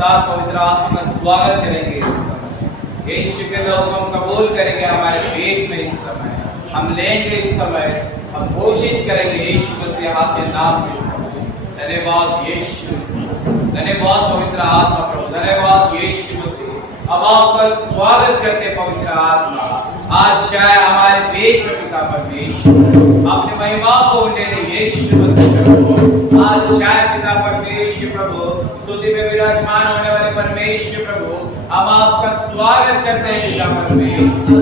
साथ पवित्र आत्मा का स्वागत करेंगे इस समय। यीशु के नाम हम कबूल करेंगे हमारे बीच में इस समय। हम लेंगे इस समय, हम घोषित करेंगे यीशु मसीह के नाम में। धन्यवाद यीशु, धन्यवाद पवित्र आत्मा प्रभु, धन्यवाद यीशु मसीह। अब आपका स्वागत करते पवित्र आत्मा। आज चाहे हमारे बीच में पिता परमेश्वर अपने महिमा को ले यीशु मसीह प्रभु। आज चाहे पिता परमेश्वर प्रभु स्तुति में विराजमान होने वाले परमेश्वर प्रभु, हम आपका स्वागत करते हैं पिता परमेश्वर।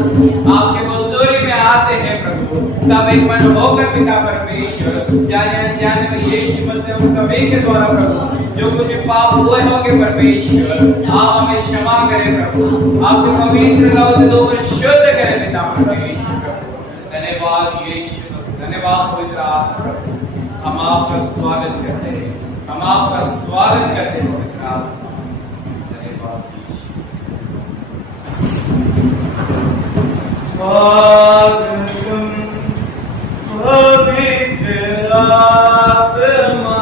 आपके हुजूरी में आते हैं प्रभु, सब एक मन होकर पिता परमेश्वर, जाने अनजाने में यीशु मसीह उन सभी के द्वारा प्रभु जो कुछ पाप हुए होंगे परमेश्वर, आप हमें क्षमा करें प्रभु। आपके पवित्र लहू से धोकर शुद्ध करें पिता परमेश्वर प्रभु। धन्यवाद यीशु, धन्यवाद पवित्र आत्मा प्रभु। हम आपका स्वागत करते हैं, हम आपका स्वागत करते हैं पवित्र आत्मा। धन्यवाद यीशु। स्वागतम पवित्र आत्मा,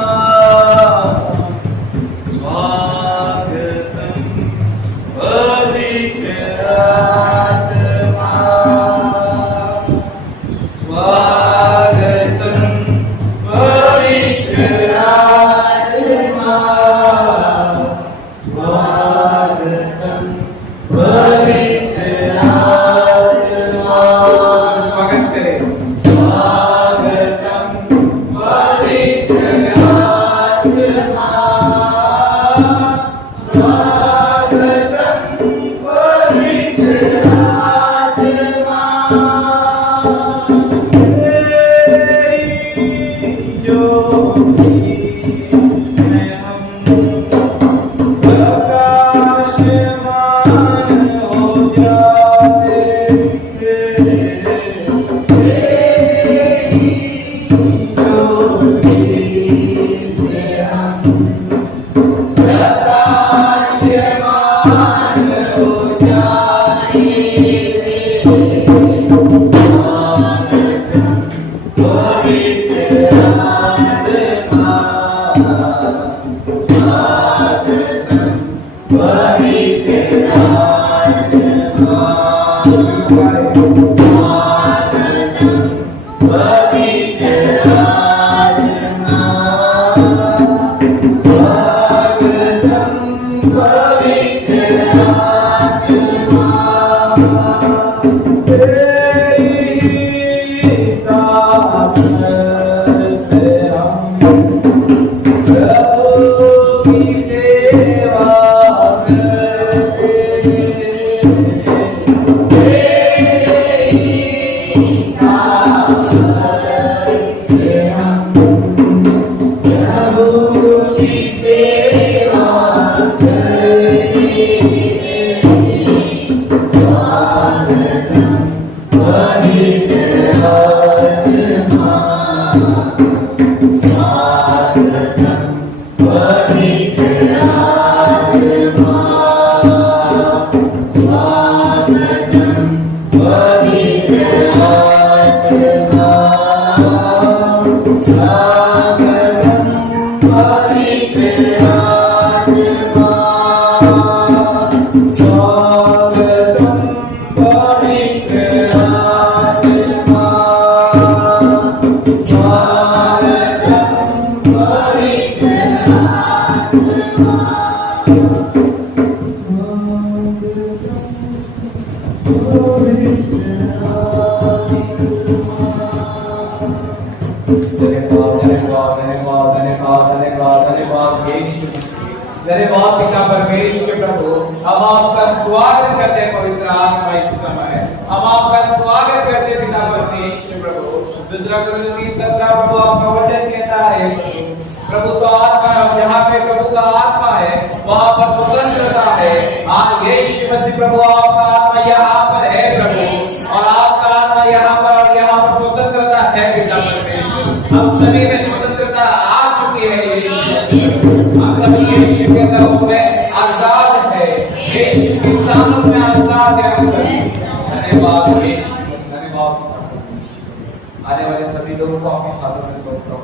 आने वाले सभी लोगों को अपने हाथों में सौंप दो,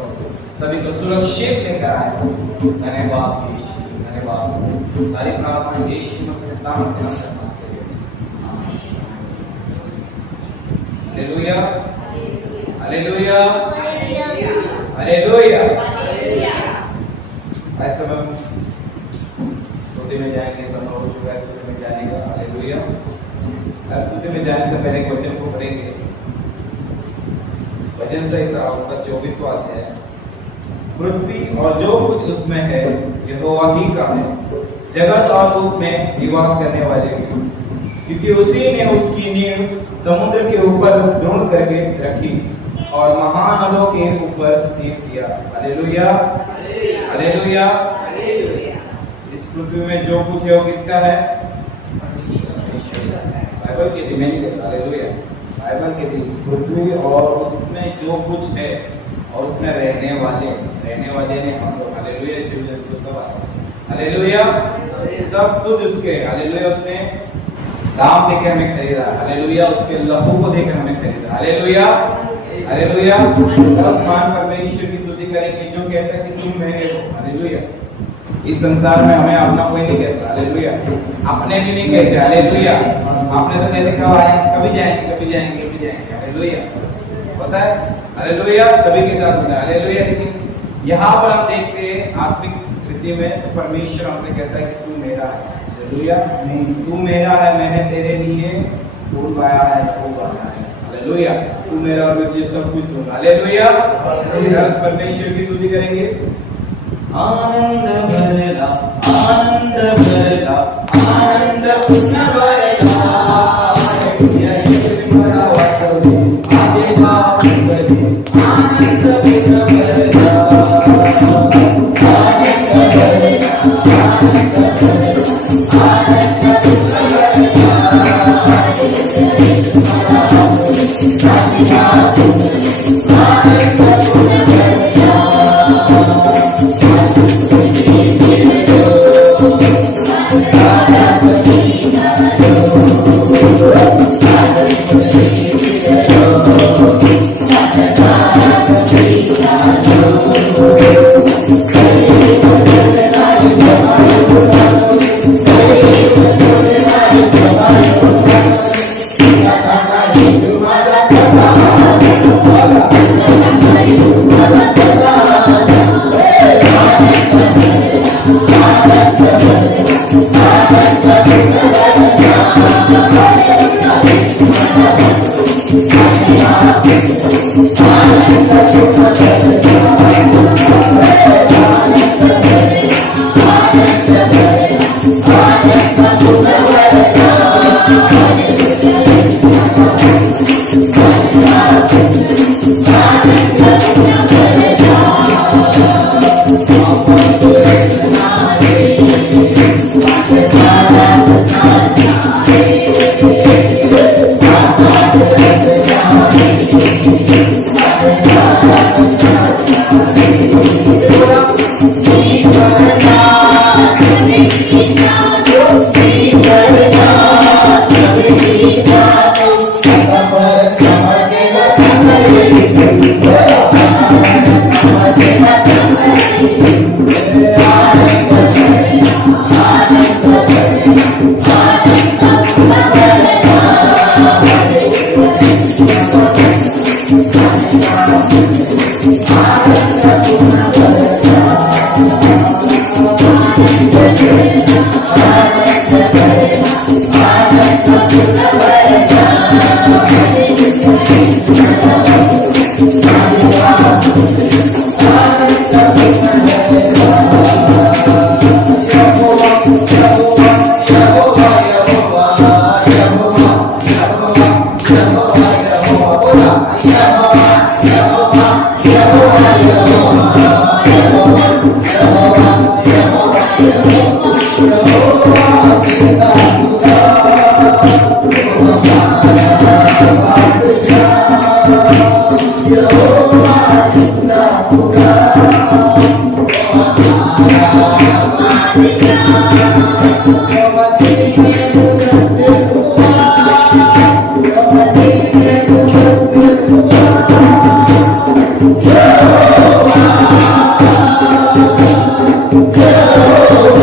सभी को सुरक्षित लेकर आए। धन्यवाद यीशु, धन्यवाद। पास। सारी प्रार्थना यीशु मसीह के सामने हालेलुया हालेलुया हालेलुया। ऐसे हम स्तुति में जाएंगे, समय हो चुका है स्तुति में जाने का। हालेलुया। स्तुति में जाने से पहले एक वचन को पढ़ेंगे, भजन संहिता उसका 24वां अध्याय। पृथ्वी और जो कुछ उसमें है यहोवा ही का है, जगत और उसमें निवास करने वाले भी, क्योंकि उसी ने उसकी नींव समुद्र के ऊपर दृढ़ करके रखी और महानदों के ऊपर स्थिर किया। Hallelujah hallelujah. इस पृथ्वी में जो कुछ है वो किसका है? बाइबल के दी, नहीं कहता। हालेलुया। बाइबल के दी पृथ्वी और उसमें जो कुछ है और उसमें रहने वाले ने हम लोग। हालेलुया। जीव जंतु सब आते। हालेलुया। सब कुछ उसके। हालेलुया। उसने दाम देके हमें खरीदा। हालेलुया। उसके लहू को देकर हमें खरीदा। Hallelujah hallelujah. बस मान परमेश्वर की स्तुति करेंगे जो कहता है कि तुम मेरे हो। हालेलुया। इस संसार में हमें अपना कोई नहीं कहता। हालेलुया। अपने भी नहीं कहते। हालेलुया। आपने तो कहते कब आएंगे, कभी जाएंगे, कभी जाएंगे, कभी जाएंगे। हालेलुया। पता है? हालेलुया। सभी के साथ होता है। हालेलुया। लेकिन यहाँ पर हम देखते हैं आत्मिक कृति में तो परमेश्वर हमसे कहता है कि तू मेरा है। हालेलुया। तू मेरा है, मैंने तेरे लिए फूल पाया है, फूल पाया है। हालेलुया। तू मेरा और मुझे सब कुछ दूंगा। हालेलुया। परमेश्वर की स्तुति करेंगे। आनंद भरला आनंद भरला आनंद पूर्ण भरला। हालेलुया। मेरा वास्तव आगे जा आनंद पूर्ण भरला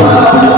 Oh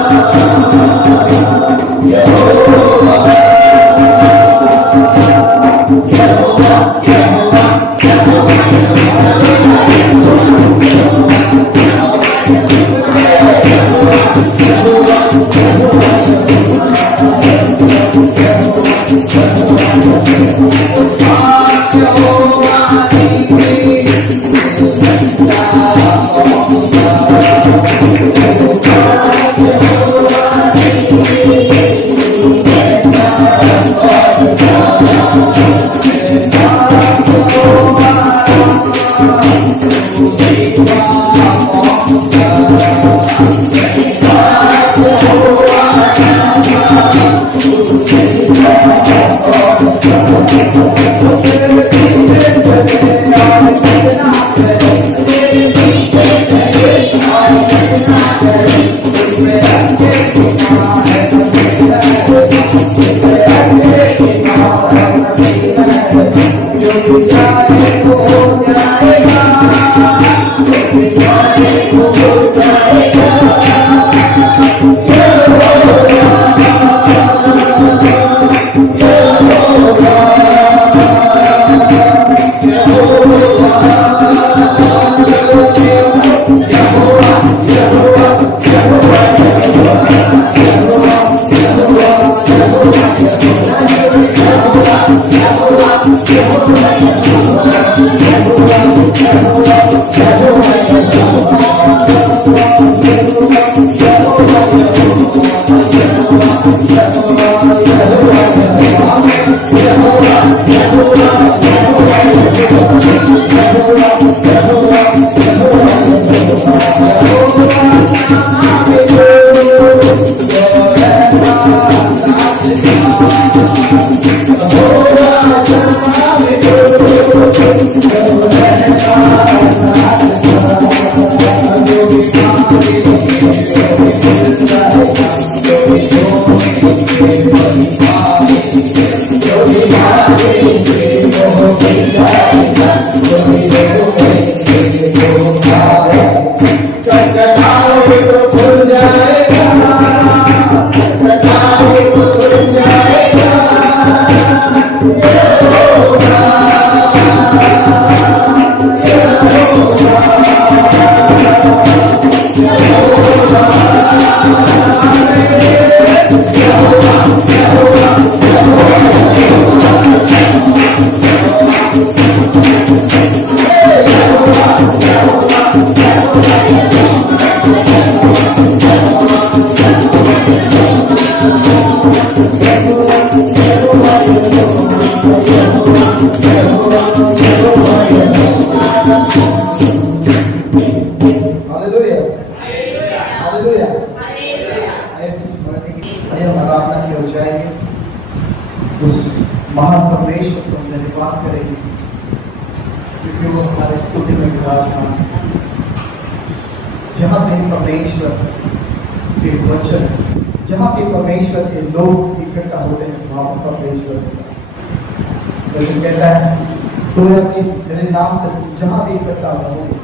मेरे नाम से जहाँ भी इकट्ठा रहोगे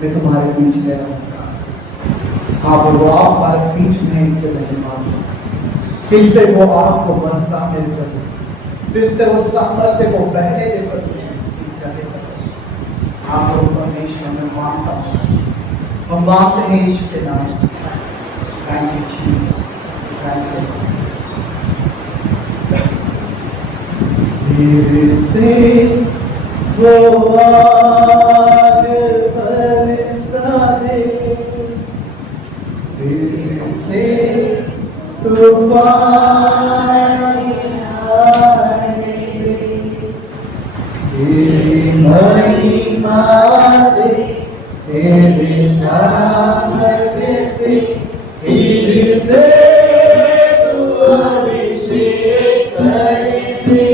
मैं तुम्हारे बीच में रहूंगा। आप हमारे बीच में इसके मेहमान, फिर से वो आपको बरसा मिलकर, फिर से वो सामर्थ्य को बहने देकर आप परमेश्वर में मानता हूँ। हम मानते हैं यीशु के नाम से। Thank you Jesus, thank you. फिर से वो आग बरसा दे, फिर से तूफान आए, तेरी महिमा से, तेरे सामर्थ्य से, फिर से तू अभिषेक कर दे।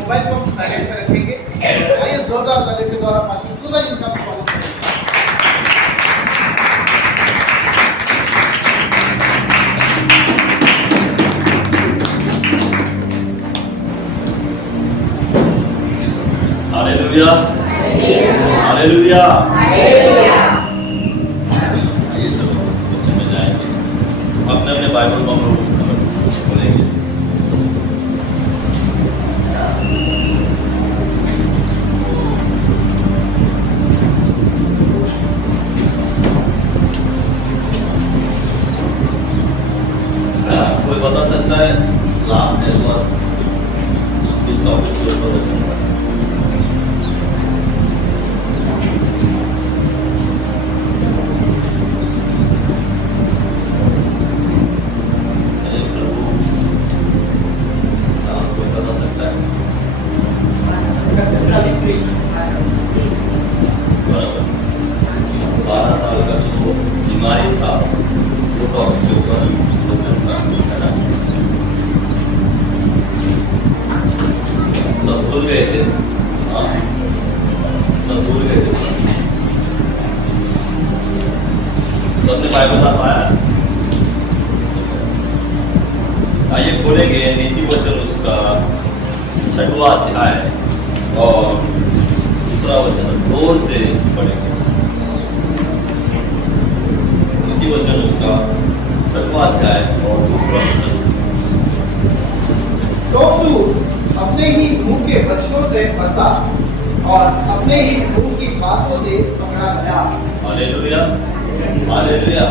मोबाइल को साइलेंट पर रखेंगे। आइए जोरदार ताली के द्वारा पास्टर सूरज इनका स्वागत करें। Hallelujah hallelujah hallelujah. आइए चलो बच्चे में जाएंगे, अपने अपने बाइबल को हम लोग खोलेंगे। कोई बता सकता है लास्ट इस बार किस टॉपिक पर पता चलता है? कोई बता सकता है? बराबर 12 साल का जो बीमारी था वो टॉपिक के ऊपर सब भूल गए थे। हाँ सब भूल गए थे। सबने बाइबल साथ पाया। आइए खोलेंगे नीति वचन उसका 6वां अध्याय और दूसरा वचन जोर से पढ़ेंगे। नीति वचन उसका 6वां अध्याय और दूसरा वचन। तो तू अपने ही मुंह के वचनों से फंसा और अपने ही मुंह की बातों से पकड़ा गया। Hallelujah hallelujah.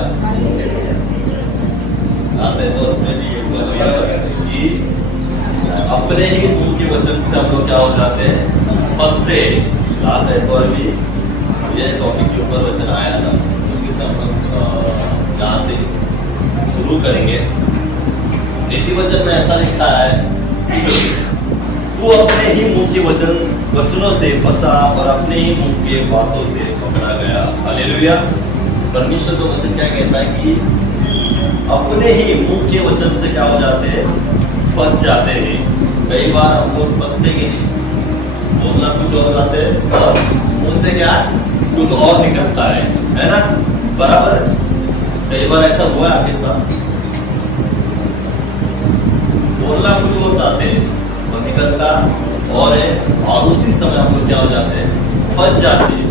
अपने ही मुंह के वचन से हम लोग क्या हो जाते हैं, फंसते। लास्ट एक और भी ये टॉपिक के ऊपर वचन आया था, उसके साथ हम लोग यहाँ से शुरू करेंगे। नीति वचन में ऐसा लिखा है, तू अपने ही मुंह के वचनों से फंसा और अपने ही मुंह के बातों से पकड़ा गया। हालेलुया। परमेश्वर का वचन क्या कहता है कि अपने ही मुंह के वचन से क्या हो जाते हैं, फंस जाते हैं। कई बार हम लोग फंसते ही नहीं, बोलना कुछ और जाते हैं और मुंह से क्या कुछ और निकलता है ना, बराबर। कई बार ऐसा हुआ आपके साथ, बोलना कुछ और जाते हैं और निकलता और है, और उसी समय हम लोग क्या हो जाते हैं, फंस जाते हैं।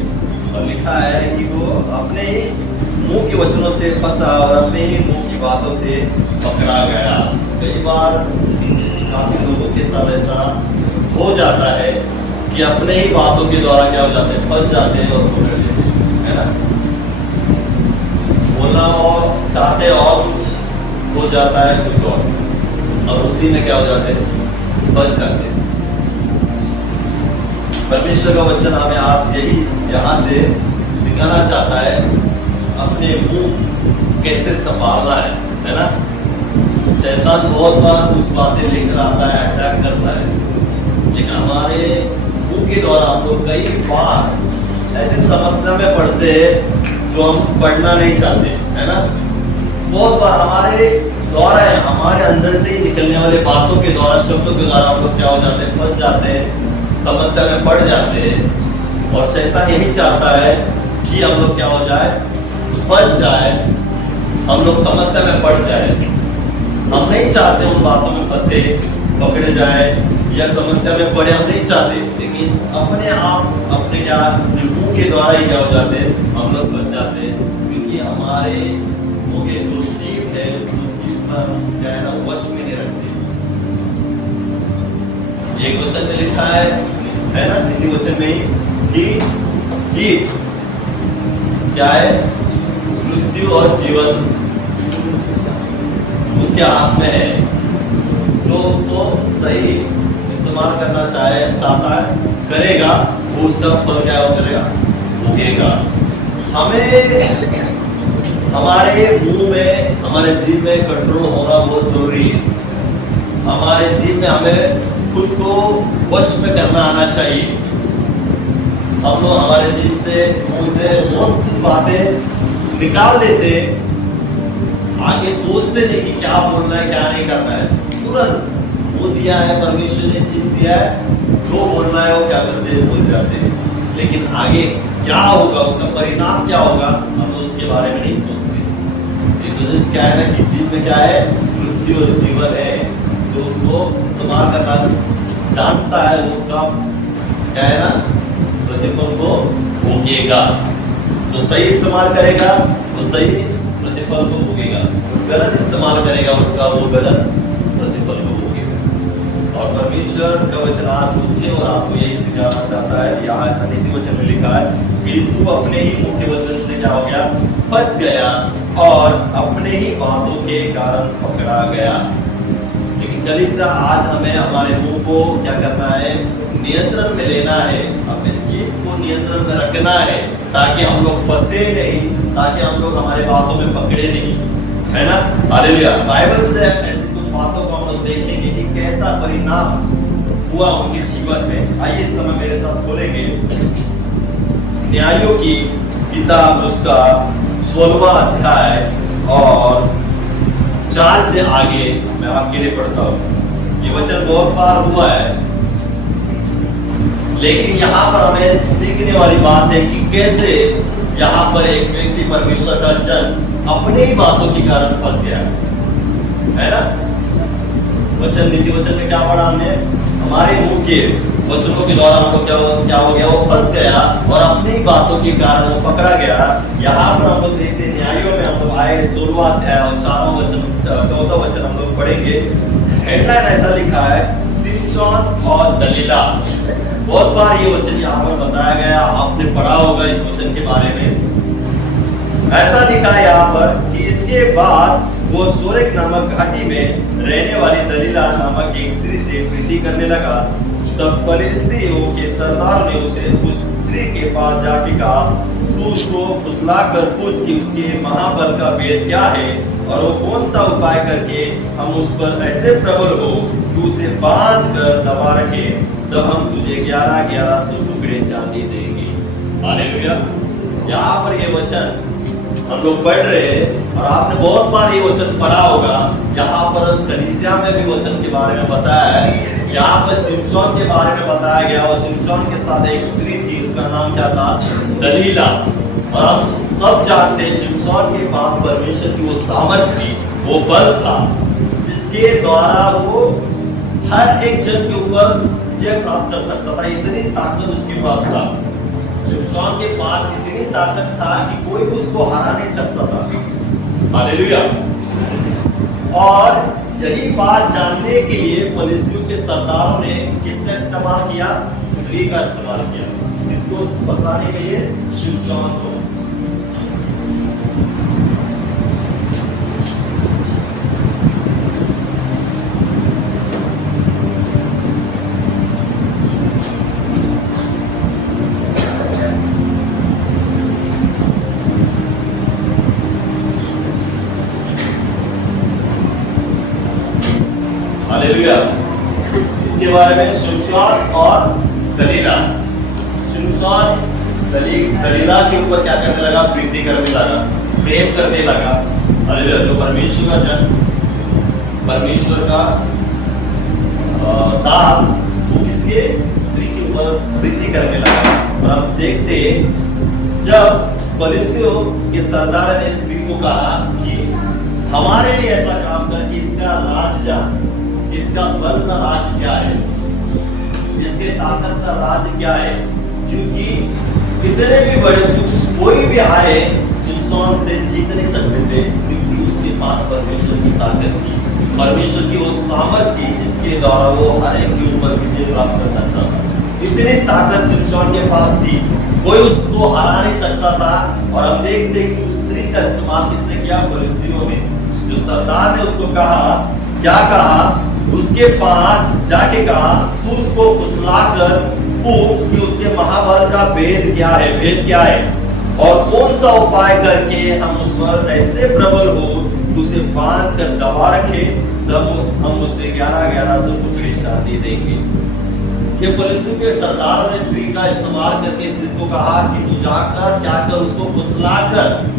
और लिखा है कि वो अपने ही मुंह के वचनों से फंसा और अपने ही मुंह की बातों से पकड़ा गया। कई बार काफी लोगों के साथ ऐसा हो जाता है कि अपने ही बातों के द्वारा क्या हो जाते हैं, फंस जाते हैं और पकड़ लेते हैं, है ना। बोलना और चाहते और कुछ हो जाता है कुछ और उसी में क्या हो जाते हैं, फंस जाते हैं। परमेश्वर का वचन हमें आज यही यहाँ से सिखाना चाहता है, अपने मुंह कैसे संभालना है ना। शैतान बहुत बार कुछ बातें लेकर आता है, अटैक करता है, लेकिन हमारे मुंह के द्वारा हम लोग कई बार ऐसी समस्या में पड़ते हैं जो हम पढ़ना नहीं चाहते, है ना। बहुत बार हमारे द्वारा हमारे अंदर से ही निकलने वाले बातों के द्वारा, शब्दों के द्वारा हम लोग क्या हो जाते हैं, फंस जाते हैं, समस्या में पड़ जाते हैं। और शैतान यही चाहता है कि हम लोग क्या हो जाए, फंस जाए, हम लोग समस्या में पड़ जाए। हम नहीं चाहते उन बातों में फंसे, पकड़े जाए या समस्या में पड़े, हम नहीं चाहते, लेकिन अपने आप अपने क्या मुंह के द्वारा ही क्या हो जाते हैं, हम लोग फंस जाते हैं। क्योंकि हमारे मुंह के जो जीभ है, क्या है ना, वश में नहीं रखते। एक वचन में लिखा है ना, हिंदी वचन में ही, कि जीभ क्या है, मृत्यु और जीवन उसके हाथ में है। जो उसको सही इस्तेमाल करना चाहता है, करेगा, वो उसका फल क्या करेगा, भोगेगा। हमें हमारे मुंह में, हमारे जीभ में कंट्रोल होना बहुत जरूरी है। हमारे जीभ में हमें खुद को वश में करना आना चाहिए। हम लोग हमारे जीभ से, मुंह से बहुत कुछ बातें निकाल लेते, आगे सोचते नहीं कि क्या बोलना है क्या नहीं करना है। तुरंत वो दिया है, परमेश्वर ने जीभ दिया है, जो बोलना है वो क्या करते हैं, बोल जाते हैं। लेकिन आगे क्या होगा, उसका परिणाम क्या होगा, हम तो उसके बारे में नहीं सोचते। इस वजह से क्या है ना कि जीभ में क्या है, मृत्यु और जीवन है। जो उसको इस्तेमाल करना जानता है, वो उसका क्या है ना, प्रतिफल को भोगेगा। जो सही इस्तेमाल करेगा वो सही प्रतिफल को भोगेगा, गलत इस्तेमाल करेगा उसका वो गलत प्रतिफल को भोगेगा। और परमेश्वर का वचन आज मुझे और आपको यही सिखाना चाहता है। यहाँ ऐसा नीति वचन में लिखा है कि तू अपने ही मुंह के वचन से क्या हो गया, फंस गया और अपने ही बातों के कारण पकड़ा गया। लेकिन कलीसिया आज हमें हमारे मुंह को क्या करना है, नियंत्रण में लेना है, अपने जीभ को नियंत्रण में रखना है, ताकि हम लोग फंसे नहीं, ताकि हम लोग हमारे बातों में पकड़े नहीं, है ना। हालेलुया। बाइबल से ऐसी कुछ बातों को हम लोग देखेंगे कि कैसा परिणाम हुआ उनके जीवन में। आइए इस समय मेरे साथ खोलेंगे न्यायों की किताब, उसका 16वां अध्याय और 4 से आगे मैं आपके लिए पढ़ता हूँ। ये वचन बहुत बार हुआ है, लेकिन यहाँ पर हमें सीखने वाली बात है कि कैसे यहाँ पर एक व्यक्ति परमेश्वर का जन अपने ही बातों के कारण फंस गया, है ना। वचन, नीति वचन में क्या पढ़ा हमने, हमारे मुंह के वचनों के द्वारा हमको क्या हो गया, वो फंस गया और अपनी ही बातों के कारण वो पकड़ा गया। यहाँ पर हम लोग देखते हैं, न्यायों में हम लोग आए 16वां अध्याय और 4वां वचन हम लोग पढ़ेंगे। हेडलाइन ऐसा लिखा है, सिमसोन और दलीला। बहुत बार ये वचन यहाँ पर बताया गया, आपने पढ़ा होगा इस वचन के बारे में। ऐसा लिखा है यहाँ पर कि इस इसके बाद वो सोरेक नामक घाटी में रहने वाली दलीला नामक एक स्त्री से प्रीति करने लगा। तब फलिस्तियों के सरदार ने उसे उस स्त्री के पास जाके कहा, तू उसको फुसलाकर पूछ कि उसके महाबल का भेद क्या है और वो कौन सा उपाय करके हम उस पर ऐसे प्रबल हो कि उसे बांध कर दबा रखे, तब हम तुझे 1100 टुकड़े चांदी देंगे। हालेलुया। यहाँ पर ये वचन हम लोग पढ़ रहे हैं और आपने बहुत बार ये वचन पढ़ा होगा। यहाँ पर कलीसिया में भी वचन के बारे में बताया है। यहाँ पर शिमशोन के बारे में बताया गया और शिमशोन के साथ एक स्त्री थी, उसका नाम क्या था? दलीला। और हम सब जानते हैं शिमशोन के पास परमेश्वर की वो सामर्थ थी, वो बल था, जिसके द्वारा वो हर एक जन के ऊपर विजय प्राप्त कर सकता था। इतनी ताकत उसके पास था। शिमशोन के पास इतनी ताकत था कि कोई भी उसको हरा नहीं सकता था। हालेलुया। और यही बात जानने के लिए फलिस्तियों के सरदारों ने किसका इस्तेमाल किया? स्त्री का इस्तेमाल किया। इसको फंसाने के लिए शिमशोन को। हालेलुया। इसके बारे में शिमशोन और दलीला। शिमशोन दलीला के ऊपर क्या करने लगा? प्रीति करने लगा, प्रेम करने लगा। हालेलुया। जो परमेश्वर का जन, परमेश्वर का दास, वो किसके? स्त्री के ऊपर प्रीति करने लगा। और अब देखते जब फलिस्तियों के सरदार ने स्त्री को कहा कि हमारे लिए ऐसा काम कर कि इसका राज जान, इसका बल का राज क्या है, इसके ताकत का राज क्या है, क्योंकि कितने भी बड़े दुख कोई भी आए शिमशोन से जीत नहीं सकते थे, क्योंकि उसके पास परमेश्वर की ताकत थी, परमेश्वर की वो सामर्थ थी जिसके द्वारा वो हर एक के ऊपर विजय प्राप्त कर सकता था। इतनी ताकत शिमशोन के पास थी, कोई उसको हरा नहीं सकता था। और हम देखते कि उस स्त्री का इस्तेमाल किसने किया? फलिस्तियों ने। जो सरदार ने उसको कहा, क्या कहा? उसके पास जाके कहा, तू उसको फुसलाकर पूछ कि उसके महाबल का भेद क्या है, भेद क्या है, और कौन सा उपाय करके हम उस पर ऐसे प्रबल हो कि उसे बांध कर दबा रखे, तब हम उसे 1100 टुकड़े चांदी देंगे। ये फलिस्तियों के सरदार ने स्त्री का इस्तेमाल करके स्त्री को कहा कि तू जाकर क्या कर, उसको फुसलाकर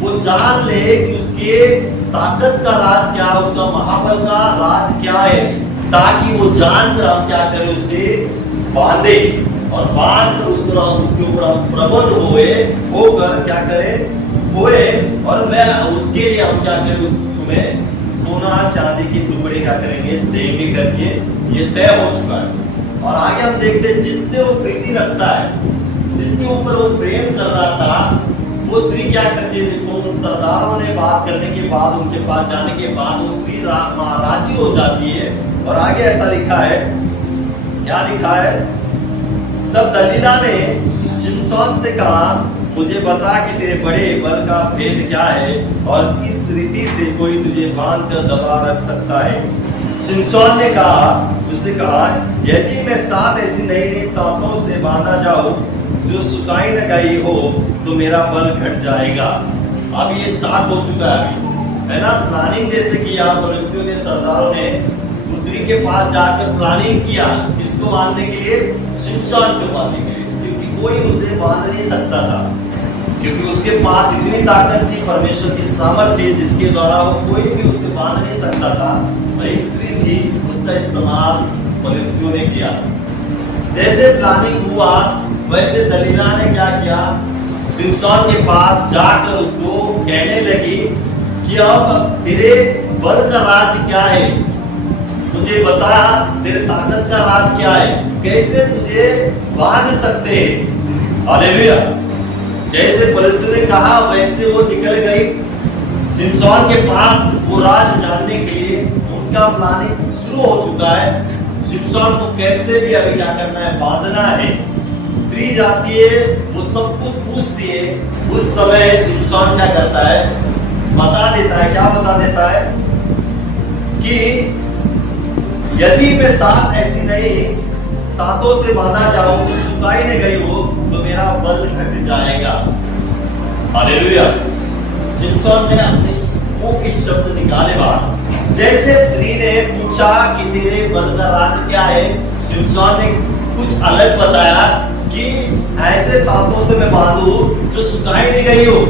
वो जान ले कि उसके ताकत का राज क्या है, उसका महाबल का राज क्या है, ताकि वो जानकर हम क्या करें, उसे बांधे और बांध कर उसके ऊपर हम प्रबल होकर क्या करें, होए। और मैं उसके लिए हम क्या करें, तुम्हें सोना चांदी के टुकड़े क्या करेंगे, देंगे करके ये तय हो चुका है। और आगे हम देखते हैं जिससे वो प्रीति रखता है, जिसके ऊपर वो प्रेम कर रहा था, वो स्त्री क्या करती है? देखो, उन सरदारों ने बात करने के बाद, उनके पास जाने के बाद वो स्त्री राजी हो जाती है। और आगे ऐसा लिखा है, क्या लिखा है? तब दलीला ने शिमशोन से कहा, मुझे बता कि तेरे बड़े बल का भेद क्या है और किस रीति से कोई तुझे बांध कर दबा रख सकता है। शिमशोन ने कहा, उससे कहा, यदि मैं 7 ऐसी नई नई तांतों से बांधा जाऊं जो सुखाई न गई हो तो मेरा बल घट जाएगा। अब ये स्टार्ट हो चुका है अभी, है ना? प्लानिंग जैसे कि यहाँ फलिस्तियों ने, सरदारों ने स्त्री के पास जाकर प्लानिंग किया किसको बांधने के लिए? शिमशोन को बांधने के लिए, क्योंकि कोई उसे बांध नहीं सकता था, क्योंकि उसके पास इतनी ताकत थी, परमेश्वर की सामर्थ थी, जिसके द्वारा वो कोई भी उसे बांध नहीं सकता था। और एक स्त्री थी, उसका इस्तेमाल फलिस्तियों ने किया। जैसे प्लानिंग हुआ वैसे दलीला ने क्या किया? शिमशोन के पास जाकर उसको कहने लगी कि अब तेरे बल का राज क्या है, मुझे बता, तेरे ताकत का राज क्या है, कैसे तुझे बांध सकते हैं। हालेलुया। जैसे फलिस्तियों ने कहा वैसे वो निकल गई शिमशोन के पास, वो राज जानने के लिए। उनका प्लानिंग शुरू हो चुका है। शिमशोन को कैसे भी अभी क्या करना है, बांधना है। स्त्री जाती है, वो सब कुछ पूछती है। उस समय शिमशोन क्या करता है? बता देता है, क्या बता देता है कि यदि मैं साथ ऐसी नहीं तांतों से बांधा जाऊं तो सुखाई न गई हो तो मेरा बल घट जाएगा। हालेलुया। जिमसोन ने अपने मुंह के शब्द निकाले बाहर। जैसे स्त्री ने पूछा कि तेरे बल का राज क्या है, जिमसोन ने कुछ अलग बताया कि ऐसे तांतों से मैं बांधू जो सुखाई नहीं गई हो,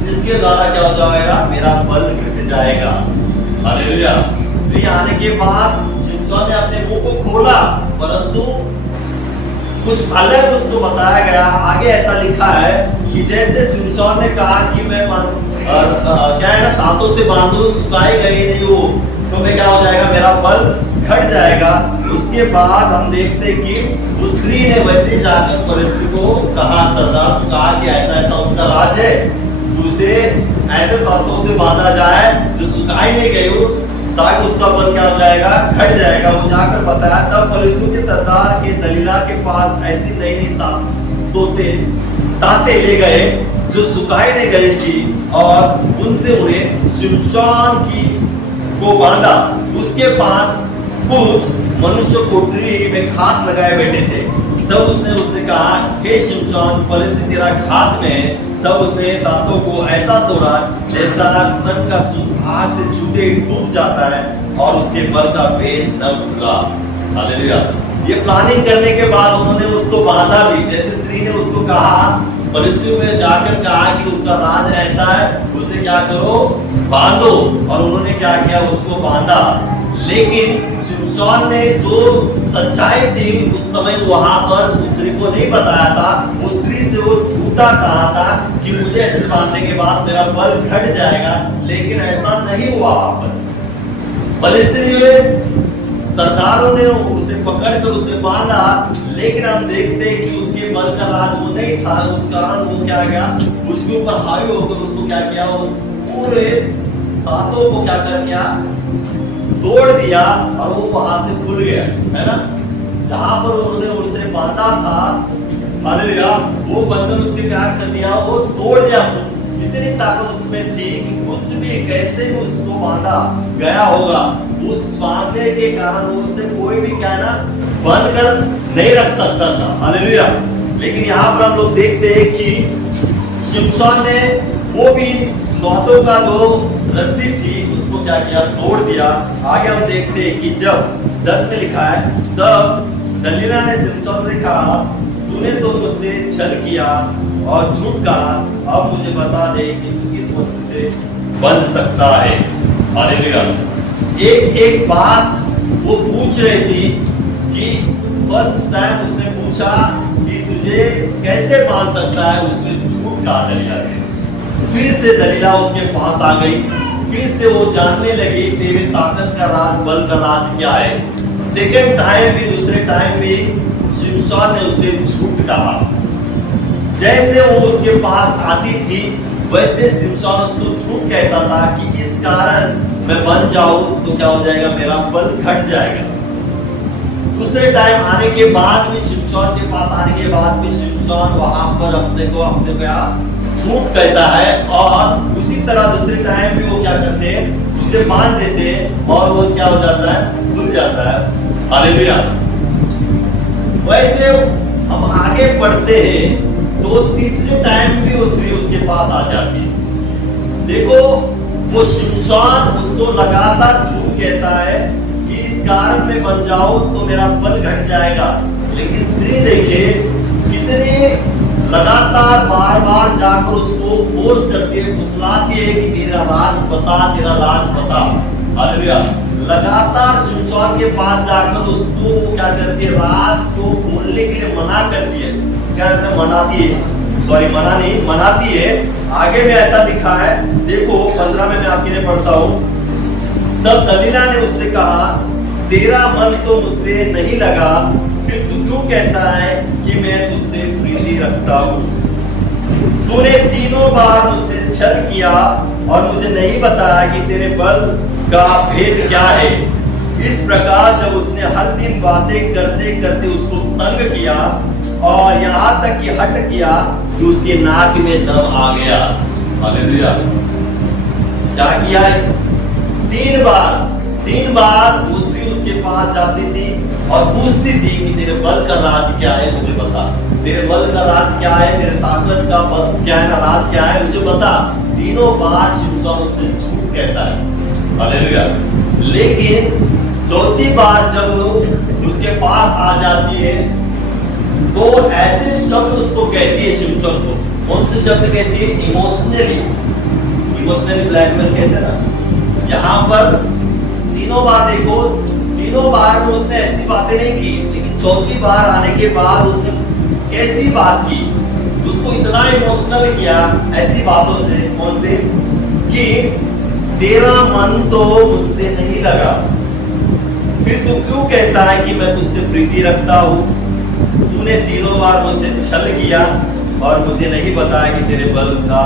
जिसके द्वारा क्या हो जाएगा, मेरा बल घट जाएगा। हालेलुया। स्त्री आने के बाद जिमसोन ने अपने मुंह को खोला, परंतु कुछ अलग उसको बताया गया। आगे ऐसा लिखा है कि जैसे सिमसोन ने कहा कि मैं क्या है ना, तांतों से बांधू सुखाई गई नहीं हो तो मैं क्या हो जाएगा, मेरा बल घट जाएगा। उसके बाद हम देखते कि उस स्त्री ने वैसे जाकर परिस्थिति को कहा, सरदार कहा कि ऐसा ऐसा उसका राज है, उसे ऐसे तांतों से बांधा जाए जो सुखाई नहीं गई हो ताकि उसका बल क्या हो जाएगा, घट जाएगा। वो जाकर बताया। तब फलिस्तियों के सरदार के दलीला के पास ऐसी नई नई तांते ले गए जो सुखाई नहीं गई थी और उनसे उन्हें शिमशोन को बांधा। उसके पास कुछ मनुष्य कोठरी में घात लगाए बैठे थे। तब उसने उससे कहा, हे शिमशोन, फलिस्ती तेरा घात में है। तब उसने दांतों को ऐसा तोड़ा जैसा सन का सूत आग से छूते डूब जाता है और उसके बल का भेद न खुला। हालेलुया। ये प्लानिंग करने के बाद उन्होंने उसको बांधा भी, जैसे स्त्री ने उसको कहा, फलिस्तियों में जाकर कहा कि उसका राज ऐसा है, उसे क्या करो, बांधो। और उन्होंने क्या किया, उसको बांधा। लेकिन शिमशोन ने जो सच्चाई थी उस समय वहां पर उस स्त्री को नहीं बताया था। उस स्त्री से वो झूठा कहा था कि मुझे ऐसे बांधने के बाद मेरा बल घट जाएगा, लेकिन ऐसा नहीं हुआ। वहां पर फलिस्तीनी सरदारों ने उसे पकड़कर उसे बांधा, लेकिन हम देखते हैं कि उसके बल का राज वो नहीं था। उस कारण वो क्या गया, उसके ऊपर हावी होकर उसको क्या किया, उस पूरे तांतों को क्या कर दिया, तोड़ दिया और वो वहां से खुल गया, है ना। जहां पर उन्होंने उसे बांधा था, हालेलुया, वो बंधन उसके क्या कर दिया, वो तोड़ दिया। इतनी ताकत उसमें थी कि कुछ भी कैसे भी उसको बांधा गया होगा, उस बांधने के कारण उसे कोई भी क्या ना बंद कर नहीं रख सकता था। हालेलुया। लेकिन यहाँ पर हम लोग देखते हैं कि शिमशोन ने वो भी दांतों का जो रस्सी थी उसको क्या किया, तोड़ दिया। आगे हम देखते हैं कि जब 10 में लिखा है, तब दलीला ने शिमशोन से कहा, तूने तो मुझसे छल किया और झूठ कहा, अब मुझे बता दे कि तू किस वस्तु से बंध सकता है। हालेलुया। एक एक बात वो पूछ रही थी कि फर्स्ट टाइम उसने पूछा कि तुझे कैसे बांध सकता है, उसने झूठ कहा दलीला ने। फिर से दलीला उसके पास आ गई, फिर से वो जानने लगी तेरे ताकत का राज, बल का राज क्या है। सेकेंड टाइम भी, दूसरे टाइम भी शिमशोन ने उसे झूठ कहा। जैसे वो उसके पास आती थी वैसे शिमशोन उसको झूठ कहता था कि इस कारण मैं बन जाऊं तो क्या हो जाएगा, मेरा बल घट जाएगा। दूसरे टाइम आने के बाद भी, शिमशोन के पास आने के बाद भी शिमशोन वहां पर अपने को क्या झूठ कहता है। और उसी तरह दूसरे टाइम भी वो क्या करते हैं, उसे मान देते हैं और वो क्या हो जाता है, भूल जाता है। हालेलुया। वैसे हम आगे बढ़ते हैं तो तीसरे टाइम भी वो स्त्री उसके पास आ जाती है। देखो, वो शिमशोन उसको लगातार झूठ कहता है कि इस कारण में बन जाओ तो मेरा बल घट जाएगा। लेकिन स्त्री देखिए कितने लगातार बार बार जाकर उसको फोर्स करके फुसलाती है कि तेरा राज बता, तेरा राज बता। हालेलुया। लगातार शिमशोन के पास जाकर उसको क्या करती है, राज को बोलने के लिए मना करती है। क्या कहते हैं, मनाती है, सॉरी मना नहीं, मनाती है। आगे में ऐसा लिखा है, देखो 15 में मैं आपके लिए पढ़ता हूँ। तब दलीला ने उससे कहा, तेरा मन तो मुझसे नहीं लगा, फिर तू क्यों कहता है कि मैं तुझसे प्रीति रखता हूँ। तूने तीनों बार मुझसे छल किया और मुझे नहीं बताया कि तेरे बल का भेद क्या है। इस प्रकार जब उसने हर दिन बातें करते करते उसको तंग किया और यहाँ तक कि हट किया तो उसके नाक में दम आ गया। हालेलुया। क्या किया है? 3 बार वो स्त्री उसके पास जाती थी और पूछती थी कि तेरे बल का राज क्या है, मुझे बता। तेरे बल का राज क्या है, तेरे ताकत का बल क्या है, राज क्या है, मुझे बता। 3 बार शिमशोन उससे झूठ कहता है। हालेलुया। लेकिन 4थी बार जब उसके पास आ जाती है तो ऐसे शब्द उसको कहती है शिमशोन को। कौन से शब्द कहती है? इमोशनली ब्लैकमेल कहते हैं ना। यहाँ पर 3 बार देखो, 3 बार में उसने ऐसी बातें नहीं की, लेकिन 4थी बार आने के बाद उसने कैसी बात की? उसको इतना इमोशनल किया ऐसी बातों से। कौन से? कि तेरा मन तो मुझसे नहीं लगा, फिर तू क्यों कहता है कि मैं तुझसे प्रीति रखता हूं? तूने 3 बार मुझसे छल किया और मुझे नहीं बताया कि तेरे बल का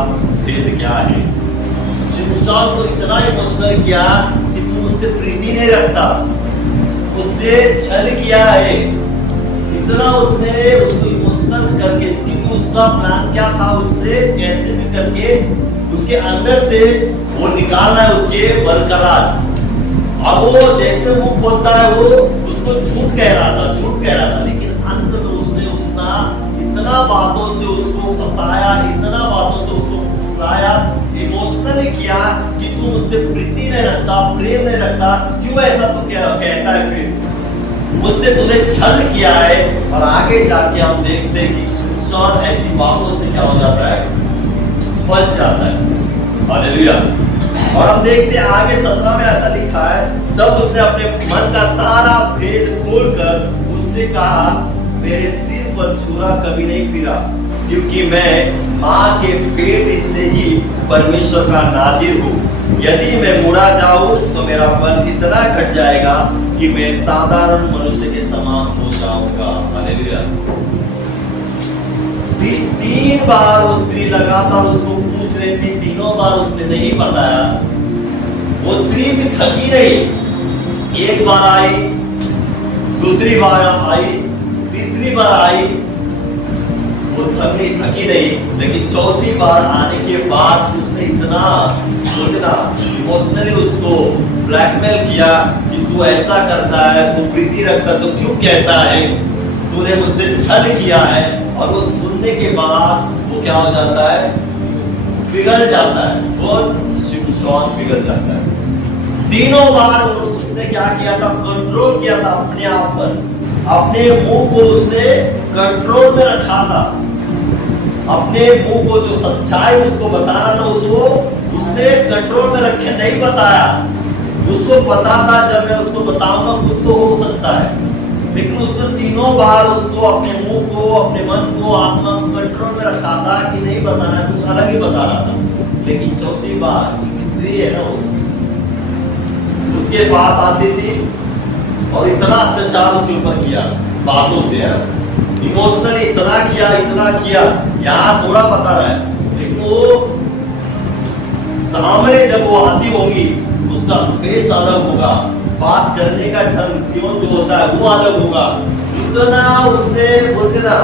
भेद क्या है। शिमशोन को इतना इमोशनल किया कि तू मुझसे प्रीति नहीं रखता, उससे छल किया है। इतना उसने उसको इमोशनल करके, क्योंकि उसका प्लान क्या था? उससे कैसे भी करके उसके अंदर से वो निकालना है उसके बल का राज। और वो जैसे मुंह खोलता है वो उसको झूठ कह रहा था, लेकिन अंत में उसने इतना बातों से उसको फंसाया, इतना बातों से उसको फुसलाया, इमोशनली किया कि तू मुझसे प्रीति नहीं रखता, प्रेम नहीं रखता, क्यों ऐसा तू कहता है? फिर मुझसे तूने छल किया है। और आगे जाके हम देखते हैं कि शिमशोन ऐसी बातों से क्या हो जाता है? फंस जाता है। हालेलुया। और हम देखते हैं आगे 17 में ऐसा लिखा है, तब उसने अपने मन का सारा भेद खोलकर उससे कहा, मेरे सिर पर छुरा कभी नहीं फिरा, क्योंकि मैं माँ के पेट से ही परमेश्वर का नाज़िर हूँ। यदि मैं मुड़ा जाऊं तो मेरा बल इतना घट जाएगा कि मैं साधारण मनुष्य के समान हो जाऊंगा। हालेलुया। 3 बार वो स्त्री लगातार उसको पूछ रही थी, 3 बार उसने नहीं बताया। वो स्त्री भी थकी नहीं, 1 बार आई, दूसरी बार आई, तीसरी बार आई, वो थकी नहीं, लेकिन 4थी बार आने के बाद उसने इतना इमोशनली उसको ब्लैकमेल किया कि तू ऐसा करता है, तू प्रीति रखता, तो क्यों कहता है? तूने मुझसे छल किया है। और वो सुनने के बाद वो क्या हो जाता है? पिघल जाता है। कौन? शिमशोन पिघल जाता है। 3 बार उसने क्या किया था? कंट्रोल किया था अपने आप पर, अपने मुंह को उसने कंट्रोल में रखा था। अपने मुंह को जो सच्चाई उसको बताना था उसने कंट्रोल में रखे, नहीं बताया। उसको पता था जब मैं उसको बताऊंगा कुछ तो हो सकता है, लेकिन उसने 3 बार उसको अपने मुंह को, अपने मन को, आत्मा को कंट्रोल में रखा था कि नहीं बताना, कुछ अलग ही बता रहा था। लेकिन 4थी बार स्त्री है ना, उसके पास आती थी और इतना अत्याचार उसके ऊपर किया बातों से, है इमोशनली इतना किया। यहाँ थोड़ा पता है, लेकिन वो सामने जब वो आती होगी उसका फेस अलग होगा, बात करने का ढंग क्यों जो होता है वो अलग होगा। इतना उसने बोलते ना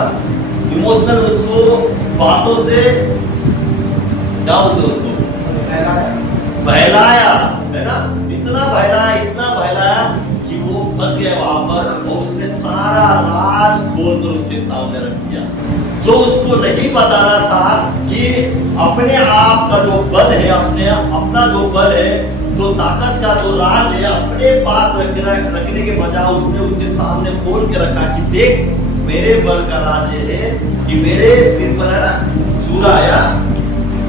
इमोशनल उसको बातों से क्या बोलते उसको बहलाया, है ना? इतना बहलाया कि वो फंस गया वहां पर, और उसने सारा राज खोलकर उसके सामने रख दिया। जो उसको नहीं बताना था कि अपने आप का जो बल है, अपना जो बल है, जो ताकत का जो राज है, अपने पास रखने के बजाय उसने उसके सामने खोल के रखा कि देख मेरे बल का राज है कि मेरे सिर पर है ना छुरा या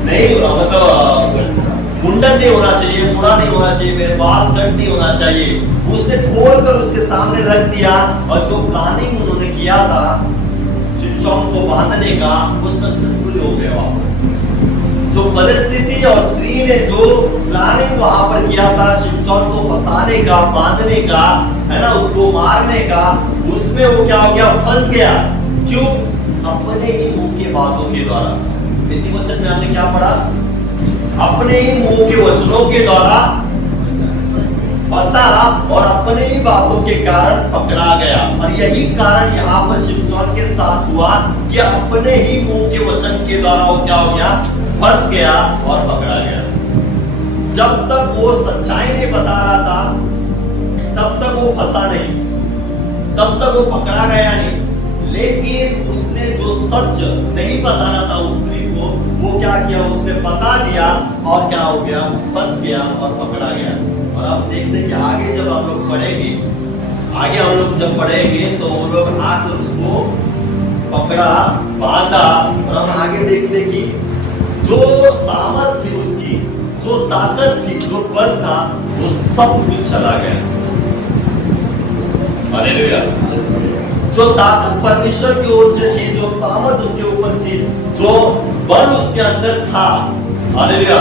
नहीं, मतलब मुंडन नहीं होना चाहिए, मुड़ा नहीं होना चाहिए, मेरे बाल कट नहीं होना चाहिए। उसने खोल कर उसके सामने रख दिया, और जो प्लानिंग उन्होंने किया था शिमशोन को बांधने का, वो सक्सेसफुल हो गया। वहां पर जो परिस्थिति और स्त्री ने जो प्लानिंग वहां पर किया था शिमशोन को फंसाने का, बांधने का, है ना, उसको मारने का, उसमें वो क्या हो गया? फंस गया। क्यों? अपने ही मुंह के बातों के द्वारा। इतनी वचन में हमने क्या पढ़ा? अपने ही मुंह के वचनों के द्वारा फंसा और अपने ही बातों के कारण पकड़ा गया। और यही कारण यहाँ पर शिमशोन के साथ हुआ कि अपने ही मुंह के वचन के द्वारा वो क्या हो गया? फंस गया और पकड़ा गया। जब तक वो सच्चाई नहीं बता रहा था तब तक वो फंसा नहीं, तब तक वो पकड़ा गया नहीं। लेकिन उसने जो सच नहीं बताना था उस स्त्री को, वो क्या किया, उसने बता दिया और क्या हो गया, फंस गया और पकड़ा गया। और अब देखते हैं कि आगे जब हम लोग पढ़ेंगे, आगे हम लोग जब पढ़ेंगे तो वो लोग आकर उसको पकड़ा, बांधा, और हम आगे देखते कि जो सामर्थ थी उसकी, जो ताकत थी, जो बल था, वो सब कुछ चला गया। हालेलुया। जो ताकत परमेश्वर की ओर से थी, जो सामर्थ उसके ऊपर थी, जो बल उसके अंदर था, हालेलुया,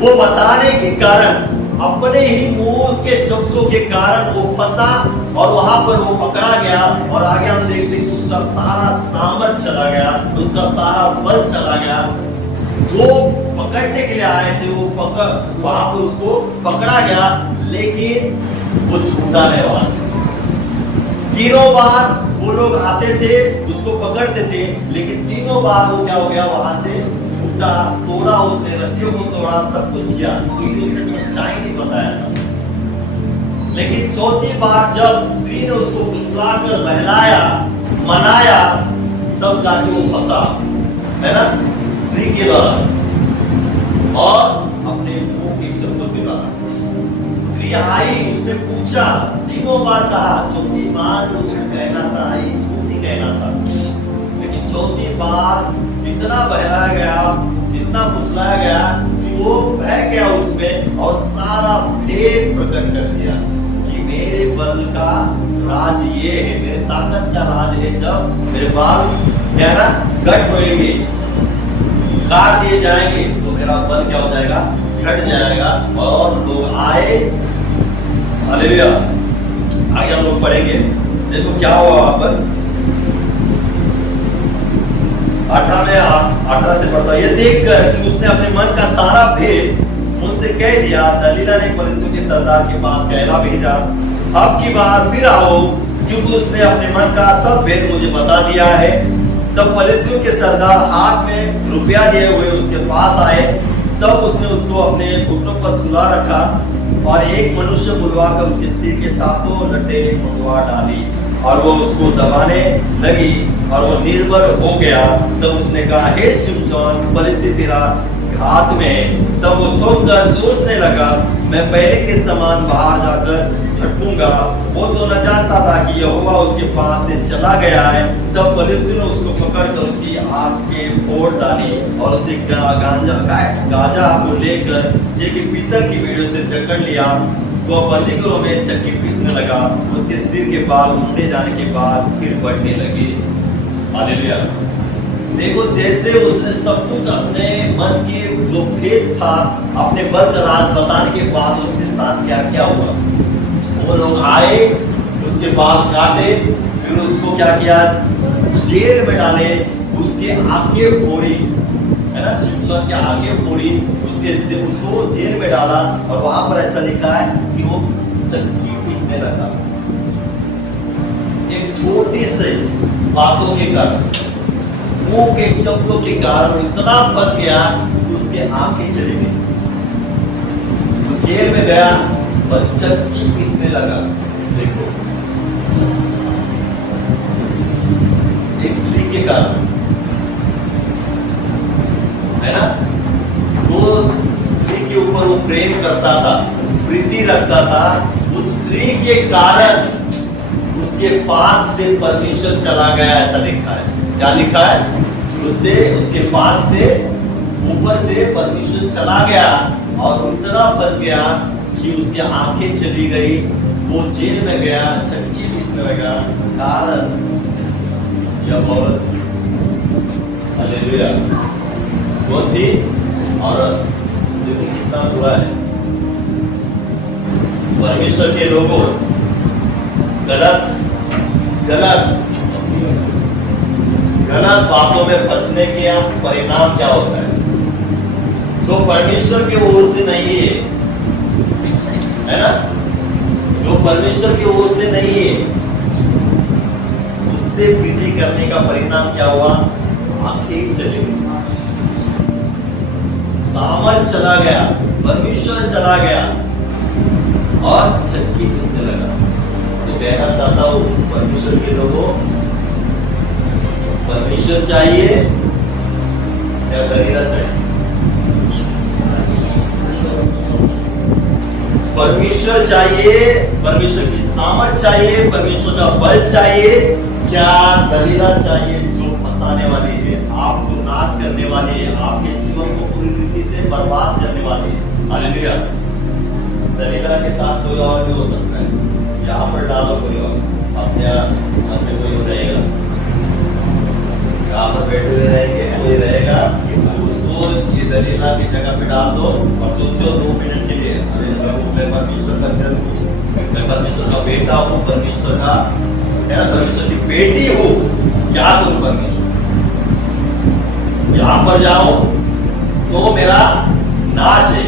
वो बताने के कारण, अपने ही मुंह के शब्दों के कारण वो फंसा और वहां पर वो पकड़ा गया। और आगे हम देखते हैं कि उसका सारा सामर्थ चला गया, उसका सारा बल चला गया। जो पकड़ने के लिए आए थे वो वहां पर उसको पकड़ा गया, लेकिन वो छूटा नहीं वहां से। तीनों बार वो लोग आते थे, उसको पकड़ते थे, लेकिन तीनों बार वो क्या हो गया, वहां से छूटा, तोड़ा, उसने रस्सियों को तोड़ा, सब कुछ किया, क्योंकि उसने सच्चाई नहीं बताया था। लेकिन चौथी बार जब स्त्री ने उसको फुसलाकर बहलाया, मनाया, तब जाके वो फंसा, है ना, स्त्री के द्वारा और अपने मुंह के शब्दों के द्वारा। स्त्री आई, उसने पूछा, तीनों बार कहा, चौथी बार उसने कहना था, ये झूठ नहीं कहना था, लेकिन चौथी बार इतना बहलाया गया, इतना फुसलाया गया कि वो बह गया उसमें और सारा भेद प्रकट कर दिया कि मेरे बल का राज ये है, मेरे ताकत का राज है। जब मेरे बाल क्या ना कट होएंगे, काट दिए जाएंगे, तो मेरा बल क्या हो जाएगा, घट जाएगा और लोग आए। हालेलुया। आगे हम लोग पढ़ेंगे, देखो क्या हुआ वहां पर। 18 से पढ़ता, ये देखकर कि उसने अपने मन का सारा भेद मुझसे कह दिया, दलीला ने फरिसियों के सरदार के पास कहला भेजा, अब की बार फिर आओ, क्योंकि उसने अपने मन का सब भेद मुझे बता दिया है। तब फरिसियों के सरदार हाथ में रुपया लिए हुए उसके पास आए। तब उसने उसको अपने घुटनों पर सुला रखा और एक मनुष्य बुलवाकर उसके सिर के सातों लट्टे उठवा डाली और वो उसको दबाने लगी और वो निर्भर हो गया। तब उसने कहा, हे शिमशोन, फलिस्ती तेरा हाथ में है। तब वो थोकर सोचने लगा, मैं पहले के समान बाहर जाकर झटकूंगा। वो तो न जानता था कि यहोवा उसके पास से चला गया है। तब फलिस्ती ने उसको पकड़कर उसकी आंखें फोड़ डाली और उसे गाजा को लेकर जेकी पीतल की बेड़ियों से जकड़ लिया। वो बंदीगृह में चक्की पीसने लगा। उसके सिर के बाल मुंडे जाने के बाद फिर बढ़ने लगे। हालेलुया। देखो, जैसे उसने सब कुछ अपने मन के जो भेद था, अपने बल का राज बताने के बाद उसके साथ क्या क्या हुआ। वो लोग आए, उसके बाल काटे, फिर उसको क्या किया, जेल में डाले, उसके आगे फोड़ी, है ना, शिमशोन के आगे फोड़ी, उसको जेल में डाला और वहां पर ऐसा लिखा है कि वो चक्की पीसने लगा। एक छोटी सी बातों के कारण, मुंह के शब्दों के कारण इतना फंस गया कि उसके आंखें चली गई। वो जेल में गया और चक्की पीसने लगा। देखो, एक स्त्री के कारण, है ना, वो स्त्री के ऊपर वो प्रेम करता था, प्रीति रखता था। उस स्त्री के कारण उसके पास से परमेश्वर चला गया, ऐसा लिखा है। क्या लिखा है, उससे, उसके पास से, ऊपर से परमेश्वर चला गया और इतना फंस गया कि उसकी आंखें चली गई। वो जेल में गया, चक्की पीसने लगा। कारण यह बहुत, हालेलुया, वो थी औरत। देखो कितना बुरा है। परमेश्वर के लोगों, गलत बातों में फंसने के परिणाम क्या होता है, जो परमेश्वर की ओर से नहीं है ना, जो परमेश्वर की ओर से नहीं है, उससे प्रीति करने का परिणाम क्या हुआ, आंखें चली गई, सामर्थ चला गया, परमेश्वर चला गया और चक्की पिसने लगा। तो कहना चाहता हूं परमेश्वर के लोगों, परमेश्वर चाहिए या दलीला चाहिए? परमेश्वर चाहिए, परमेश्वर की सामर्थ चाहिए, परमेश्वर का बल चाहिए, क्या दलीला चाहिए जो फंसाने वाली है, आपको नाश करने वाली है, आपके जीवन को पूरी रीति से बर्बाद करने वाली है? हालेलुया। दलीला के साथ कोई और भी हो सकता है। यहाँ पर डालो कोई और, अपने मन में कोई रहेगा, यहाँ पर बैठे हुए रहेंगे, कोई रहेगा, उसको ये दलीला की जगह पे डाल दो और सोचो 2 मिनट के लिए, मैं परमेश्वर का मैं परमेश्वर का बेटा हूँ, परमेश्वर का परमेश्वर की बेटी हूँ, क्या करूँ परमेश्वर? यहाँ पर जाओ तो मेरा नाश है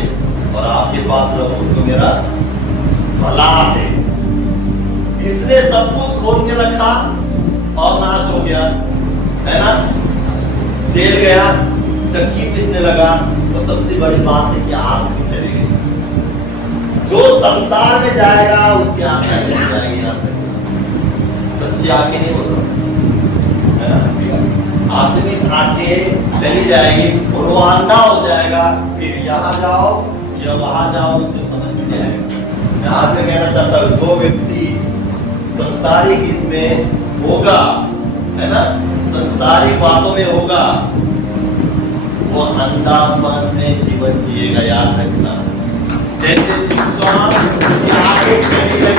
और आपके पास रहूं तो मेरा भला है। इसने सब कुछ खोल के रखा और नाश हो गया, है ना? जेल गया, चक्की पिसने लगा, और सबसे बड़ी बात है कि आग भी चली गई। जो संसार में जाएगा उसकी आंखें चली जाएगी। सच्ची आंखें नहीं बोल, है ना? आदमी आंखें चली जाएगी और वो अंधा हो जाएगा, फिर यहाँ जाओ या वहां जाओ उसको समझ नहीं आएगा। मैं आज में कहना चाहता हूँ, जो व्यक्ति संसारिक इसमें होगा, है ना, संसारिक बातों में होगा, वो अंधापन में जीवन जिएगा। याद रखना, जैसे शिमशोन की आंखें चली गई,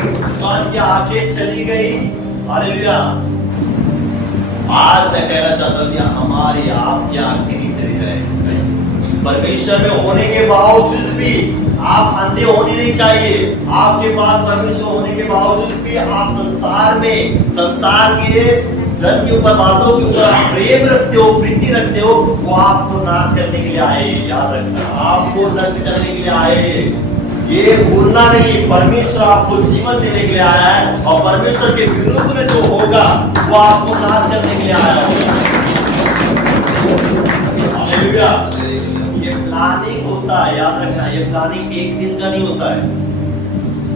शिमशोन की आंखें चली गई। हालेलुया। आज मैं कहना चाहता हूँ कि हमारी आपकी आंखें नहीं चली जाएगी। परमेश्वर में होने के बावजूद भी आप अंधे होने नहीं चाहिए। आपके पास परमेश्वर होने के बावजूद भी आप संसार में, संसार के जन के ऊपर, बातों के ऊपर आप प्रेम रखते हो, प्रीति रखते हो, वो आपको नाश करने के लिए आए। याद रखना, आपको नष्ट करने के लिए आए, ये भूलना नहीं। परमेश्वर आपको जीवन देने के लिए आया है और परमेश्वर के विरुद्ध में जो होगा वो आपको नाश करने के लिए आया होगा। हालेलुया। ये प्लानिंग होता है, याद रखना, ये प्लानिंग एक दिन का नहीं होता है,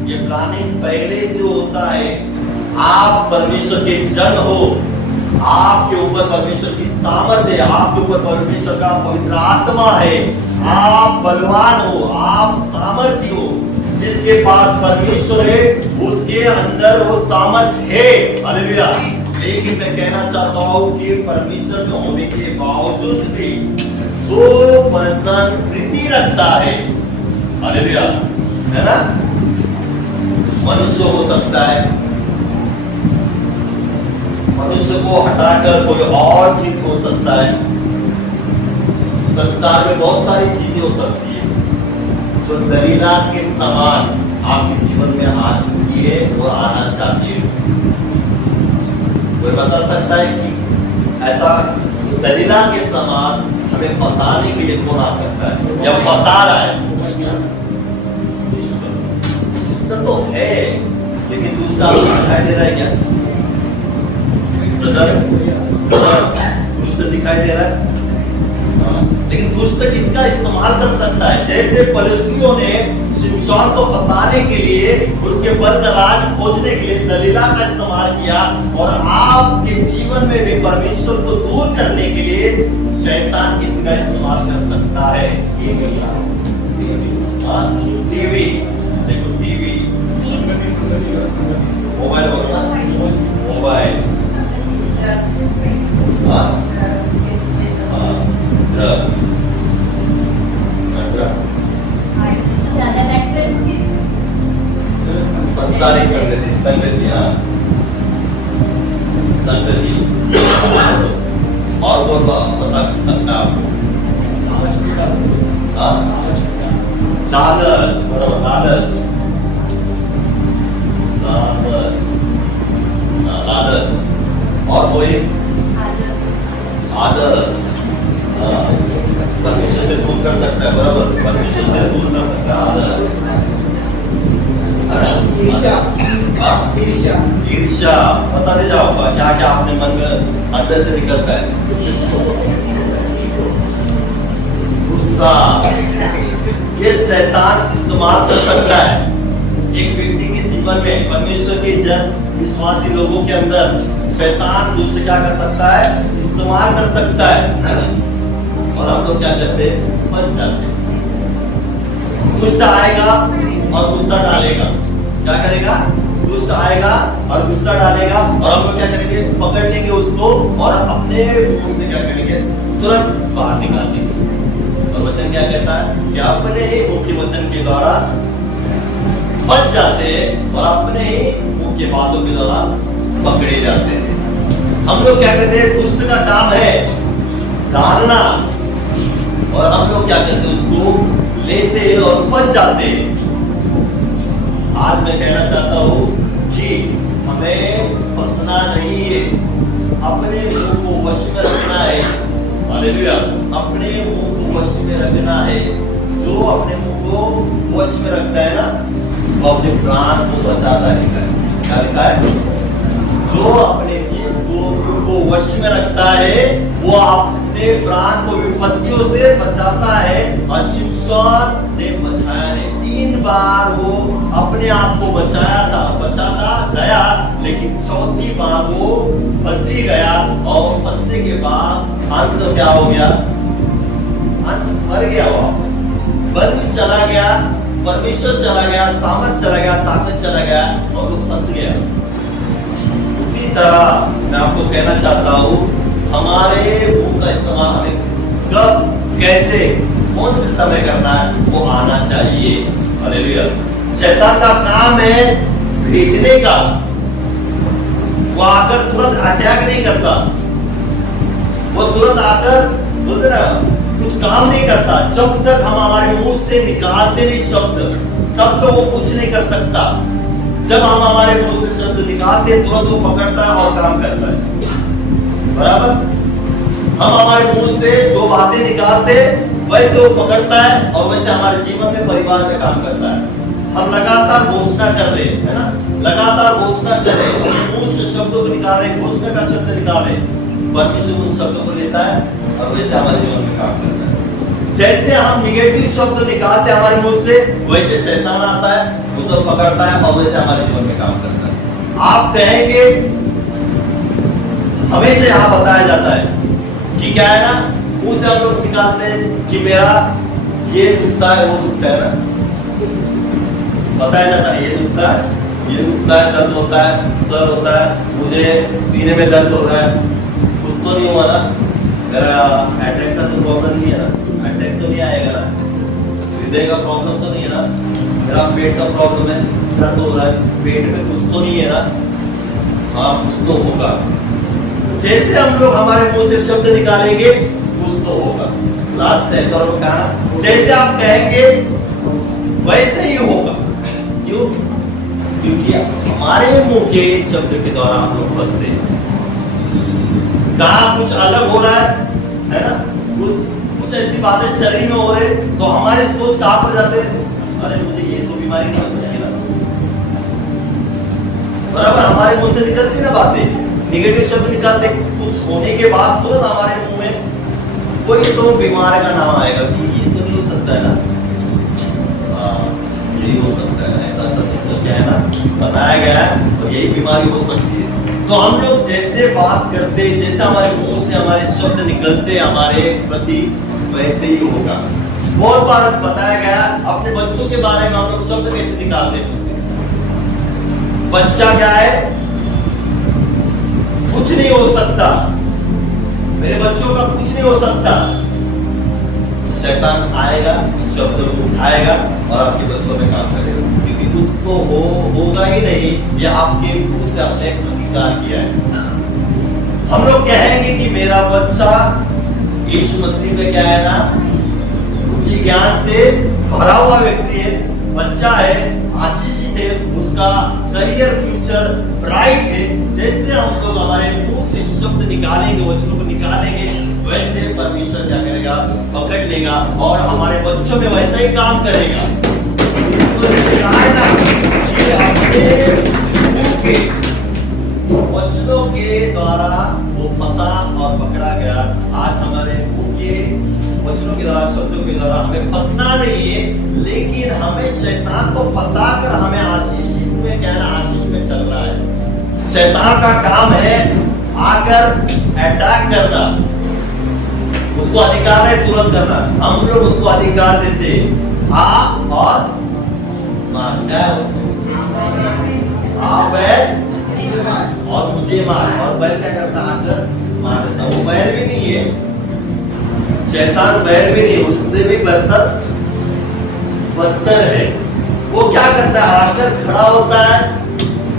ये प्लानिंग पहले से होता है। आप परमेश्वर के जन हो, आपके ऊपर परमेश्वर की सामर्थ है, आपके ऊपर परमेश्वर का पवित्र आत्मा है, आप बलवान हो, आप सामर्थी हो। जिसके पास परमेश्वर है उसके अंदर वो सामर्थ है। हालेलुया। लेकिन मैं कहना चाहता हूँ कि परमेश्वर के होने के बावजूद भी जो पर्सन प्रीति रखता है, हालेलुया, है ना, मनुष्य हो सकता है, मनुष्य को हटाकर कोई और चीज हो सकता है। संसार में बहुत सारी चीजें हो सकती है जो दलीला के समान आपके जीवन में आ चुकी है और आना चाहती है। कोई बता सकता है कि ऐसा दलीला के समान हमें फंसाने के लिए कौन आ सकता है या फंसा रहा है? दुष्ट तो है, लेकिन दुष्ट आपको दिखाई दे रहा है क्या? दुष्ट दिखाई दे रहा है, लेकिन दुष्ट किसका इस्तेमाल कर सकता है? जैसे फलिस्तियों ने शिमशोन को फंसाने के लिए, उसके बल का राज खोजने के लिए दलीला का इस्तेमाल किया, और आपके जीवन में भी परमेश्वर को दूर करने के लिए शैतान किसका इस्तेमाल कर सकता है? टीवी, देखो टीवी, मोबाइल वगैरह, मोबाइल, संसारिक संगति, और वो फंसा सकता आपको। लालच, बराबर, लालच, और कोई आदर्श, परमेश्वर से दूर कर सकता है, बराबर, परमेश्वर से दूर कर सकता है आदर्श। ईर्ष्या, बताते जाओ क्या क्या अपने मन में अंदर से निकलता है। गुस्सा, ये शैतान इस्तेमाल कर सकता है एक व्यक्ति के जीवन में। परमेश्वर के जन विश्वासी लोगों के अंदर शैतान दूसरे क्या कर सकता है, इस्तेमाल कर सकता है, और हम लोग क्या करते हैं, बच जाते हैं। दुष्ट आएगा और गुस्सा डालेगा, क्या करेगा, दुष्ट आएगा और गुस्सा डालेगा, और हम लोग क्या करेंगे, पकड़ लेंगे उसको और अपने मुंह से क्या करेंगे, तुरंत बाहर निकाल देंगे। और वचन क्या कहता है कि अपने ही मुंह के वचन के द्वारा बच जाते हैं और अपने ही मुंह के बातों के द्वारा पकड़े जाते हैं। हम लोग क्या करते हैं, दुष्ट का काम है डालना, और हम लोग क्या करते हैं, उसको लेते हैं और बच जाते हैं। आज मैं कहना चाहता हूं कि हमें फंसना नहीं है, अपने मुंह को वश में रखना है। हालेलुया, अपने मुंह को वश में रखना है। जो अपने मुंह को वश में रखता है ना, वो अपने प्राण को बचाता है। क्या लिखा है, जो अपने जीव को वश में रखता है वो अपने प्राण को विपत्तियों से बचाता है। और शिमशोन ने बचाया है, 3 बार वो अपने आप को बचाता गया, लेकिन चौथी बार वो फंसी गया, और फंसने के बाद अंत तो क्या हो गया, अंत मर गया। वो बल भी चला गया, परमेश्वर चला गया, सामर्थ चला गया, ताकत चला गया, और वो फंस गया। उसी तरह मैं आपको कहना चाहता हूं, हमारे मुंह का इस्तेमाल हमें कब, कैसे, कौन से समय करना है, वो आना चाहिए। हालेलुया। शैतान का काम है भेजने का, वो आकर तुरंत अटैक नहीं करता, वो तुरंत आकर बोलते ना कुछ काम नहीं करता। जब तक हम हमारे मुंह से निकालते नहीं शब्द, तब तो वो कुछ नहीं कर सकता। जब हम हमारे मुंह से शब्द निकालते, तुरंत वो पकड़ता है और काम करता है। बराबर, हम हमारे मुंह से जो बातें निकालते वैसे वो पकड़ता है, और वैसे हमारे जीवन में, परिवार में काम करता है। हम लगातार घोषणा कर रहे हैं, है ना, लगातार घोषणा कर रहे हैं, अपने मुंह से शब्दों को निकाल रहे हैं, घोषणा का शब्द निकाल रहे हैं। परमेश्वर उन शब्दों को लेता है और वैसे हमारे जीवन में काम करता है। जैसे हम निगेटिव शब्द निकालते हैं हमारे मुंह से, वैसे शैतान आता है, उसको पकड़ता है, और वैसे हमारे जीवन में काम करता है। आप कहेंगे, हमेशा यहाँ बताया जाता है कि क्या है ना, मुंह से हम लोग निकालते हैं कि मेरा ये दुखता है, वो दुखता है ना, बताया जाता है ये दुखता है, ये दुखता है, दर्द होता है, सर होता है, मुझे सीने में दर्द हो रहा है, कुछ तो नहीं हुआ ना, मेरा अटैक का तो प्रॉब्लम नहीं है ना, अटैक तो नहीं आएगा ना, हृदय का प्रॉब्लम तो नहीं है ना, मेरा पेट का प्रॉब्लम है, दर्द हो रहा है, पेट में कुछ तो नहीं है ना, हाँ कुछ तो होगा। जैसे हम लोग हमारे मुंह से शब्द निकालेंगे, कुछ तो होगा। लास्ट है तो कहना, जैसे आप कहेंगे वैसे ही होगा। क्यों? क्योंकि हमारे मुंह के शब्द के द्वारा हम लोग फंसते हैं। कहा कुछ अलग हो रहा है ना, कुछ ऐसी बातें शरीर में हो रहे, तो हमारे सोच कहां पर जाते हैं, अरे मुझे ये तो बीमारी नहीं हो सकती ना। बराबर, हमारे मुंह से निकलती ना बातें, निगेटिव शब्द निकालते, कुछ होने के बाद तुरंत हमारे मुंह में कोई तो बीमार का नाम आएगा कि ये तो नहीं हो सकता है ना, यही हो सकता है, ऐसा सब क्या है ना, बताया गया है, और यही बीमारी हो सकती है। तो हम लोग जैसे बात करते, जैसे हमारे मुंह से हमारे शब्द निकलते हमारे प्रति, वैसे ही होगा। बहुत बार बताया गया, अपने बच्चों के बारे में हम लोग शब्द कैसे निकालते हैं। बच्चा क्या है, कुछ नहीं हो सकता, मेरे बच्चों का कुछ नहीं हो सकता। शैतान आएगा, शब्द को उठाएगा और आपके बच्चों में काम करेगा, क्योंकि कुछ तो होगा ही नहीं, ये आपके मुंह से आपने अंगीकार किया है। हम लोग कहेंगे कि मेरा बच्चा यीशु मसीह में क्या है ना, बुद्धि ज्ञान से भरा हुआ व्यक्ति है, बच्चा है, आशीषित है, उसका करियर फ्यूचर ब्राइट है। जैसे हम लोग हमारे मुंह से शब्द निकालेंगे, वचनों को निकालेंगे, वैसे परमेश्वर क्या करेगा, पकड़ लेगा और हमारे बच्चों में वैसा ही काम करेगा। तो अपने वचनों के द्वारा वो फंसा और पकड़ा गया। आज हमारे मुंह के वचनों के द्वारा, शब्दों के द्वारा हमें फंसना नहीं है, लेकिन हमें शैतान को फंसाकर हमें आशीष में कहना, आशीष में चलना है। शैतान का काम है आकर अटैक करना, उसको अधिकार है तुरंत करना। हम लोग उसको अधिकार देते आ और मारता है उसको, आ बैल और मुझे मार, और बैल क्या करता है आकर मार देता। वो बैल भी नहीं है, शैतान बैल भी नहीं, उससे भी बदतर है। वो क्या करता है, आकर खड़ा होता है,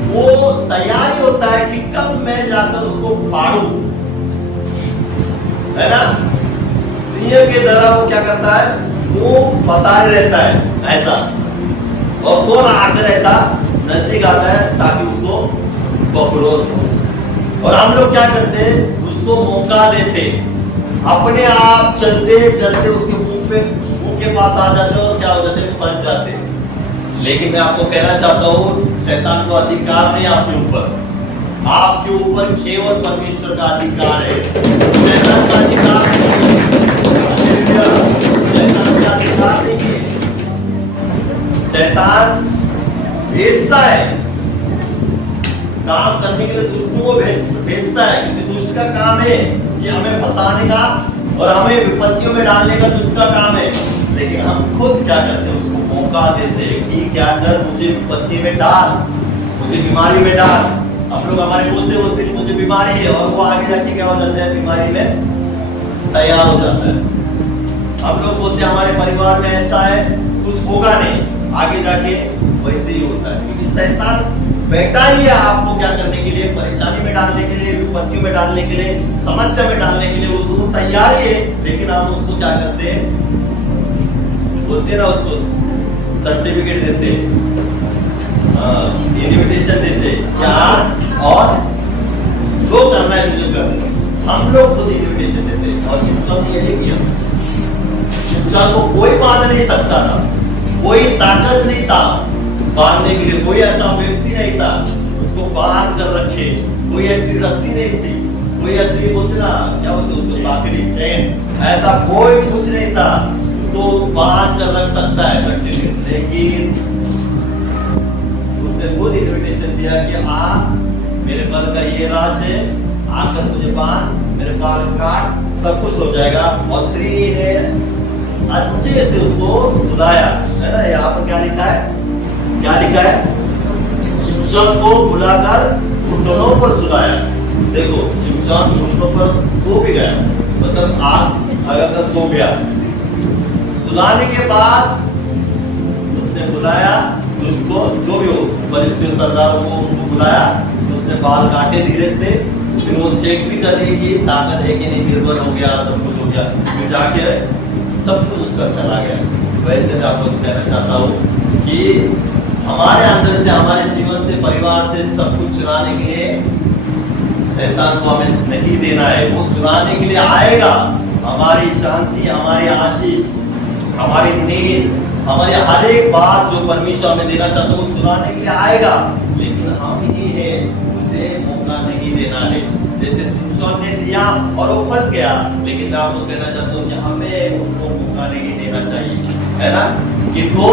वो तैयारी होता है कि कब मैं जाकर उसको फाड़ू, है ना। सिंह के तरह वो क्या करता है, वो पसारे रहता है ऐसा, और कौन आकर ऐसा नजदीक आता है ताकि उसको पकड़ो। और हम लोग क्या करते हैं, उसको मौका देते, अपने आप चलते चलते उसके मुंह के पास आ जाते और क्या हो जाते, फंस जाते। लेकिन मैं आपको कहना चाहता हूँ, शैतान को अधिकार नहीं आपके ऊपर, आपके ऊपर केवल परमेश्वर का अधिकार है। शैतान का अधिकार नहीं है, शैतान का अधिकार नहीं है। शैतान भेजता है काम करने के लिए, दुष्टों को भेजता है, क्योंकि दुष्ट का काम है कि हमें फंसाने का और हमें विपत्तियों में डालने का दुष्ट का काम है। लेकिन हम खुद क्या करते हैं, उसको मौका देते हैं कि क्या कर, मुझे विपत्ति में डाल, मुझे बीमारी में डाल। हम लोग हमारे मुंह से बोलते हैं मुझे बीमारी है, और वो आगे जाके क्या हो जाता है, बीमारी में तैयार हो जाता है। हम लोग बोलते हैं हमारे परिवार में ऐसा है, कुछ होगा नहीं, आगे जाके वैसे ही होता है। क्योंकि शैतान बैठा ही है आपको क्या करने के लिए, परेशानी में डालने के लिए, विपत्तियों में डालने के लिए, समस्या में डालने के लिए, उसको तैयार ही है। लेकिन हम उसको क्या करते हैं, बोलते ना, उसको सर्टिफिकेट देते, इनविटेशन देते, क्या और जो करना है मुझे कर। हम लोग खुद इनविटेशन देते, और शिमशोन ने यही किया। शिमशोन को कोई बांध नहीं सकता था, कोई ताकत नहीं था बांधने के लिए, कोई ऐसा व्यक्ति नहीं था उसको बांध कर रखे, कोई ऐसी रस्सी नहीं थी, कोई ऐसी बोलते ना, क्या बोलते उसको, साखरी चैन, ऐसा कोई कुछ नहीं था तो बांध कर रख सकता है कंटिन्यू। लेकिन उसने खुद इनविटेशन दिया कि आ, मेरे बल का ये राज है, आकर मुझे बांध, मेरे बाल काट, सब कुछ हो जाएगा। और श्री ने अच्छे से उसको सुलाया, है ना। यहाँ पर क्या लिखा है, क्या लिखा है, शिमशोन को बुलाकर घुटनों पर सुलाया। देखो, शिमशोन घुटनों पर सो भी गया, मतलब आप अगर सो गया, सुलाने के बाद उसने बुलाया उसको, जो भी हो परिस्थिति सरदारों को, उनको बुलाया, उसने बाल काटे धीरे से, फिर वो चेक भी कर रही कि ताकत है कि नहीं, निर्भर हो गया, सब कुछ हो गया, फिर जाके सब कुछ उसका चला गया। वैसे मैं आपको कहना चाहता हूँ कि हमारे अंदर से, हमारे जीवन से, परिवार से सब कुछ चुराने के लिए शैतान को हमें नहीं देना है। वो चुराने के लिए आएगा, हमारी शांति, हमारी आशीष, हमारी नींद, हमारी हर एक बात जो परमेश्वर हमें देना चाहता है, वो चुराने के लिए आएगा। लेकिन हम ही है उसे मौका नहीं देना है। जैसे शिमशोन ने दिया और वो फंस गया, लेकिन मैं आपको कहना चाहता हूँ कि हमें उनको मौका नहीं देना चाहिए, है ना। किनको,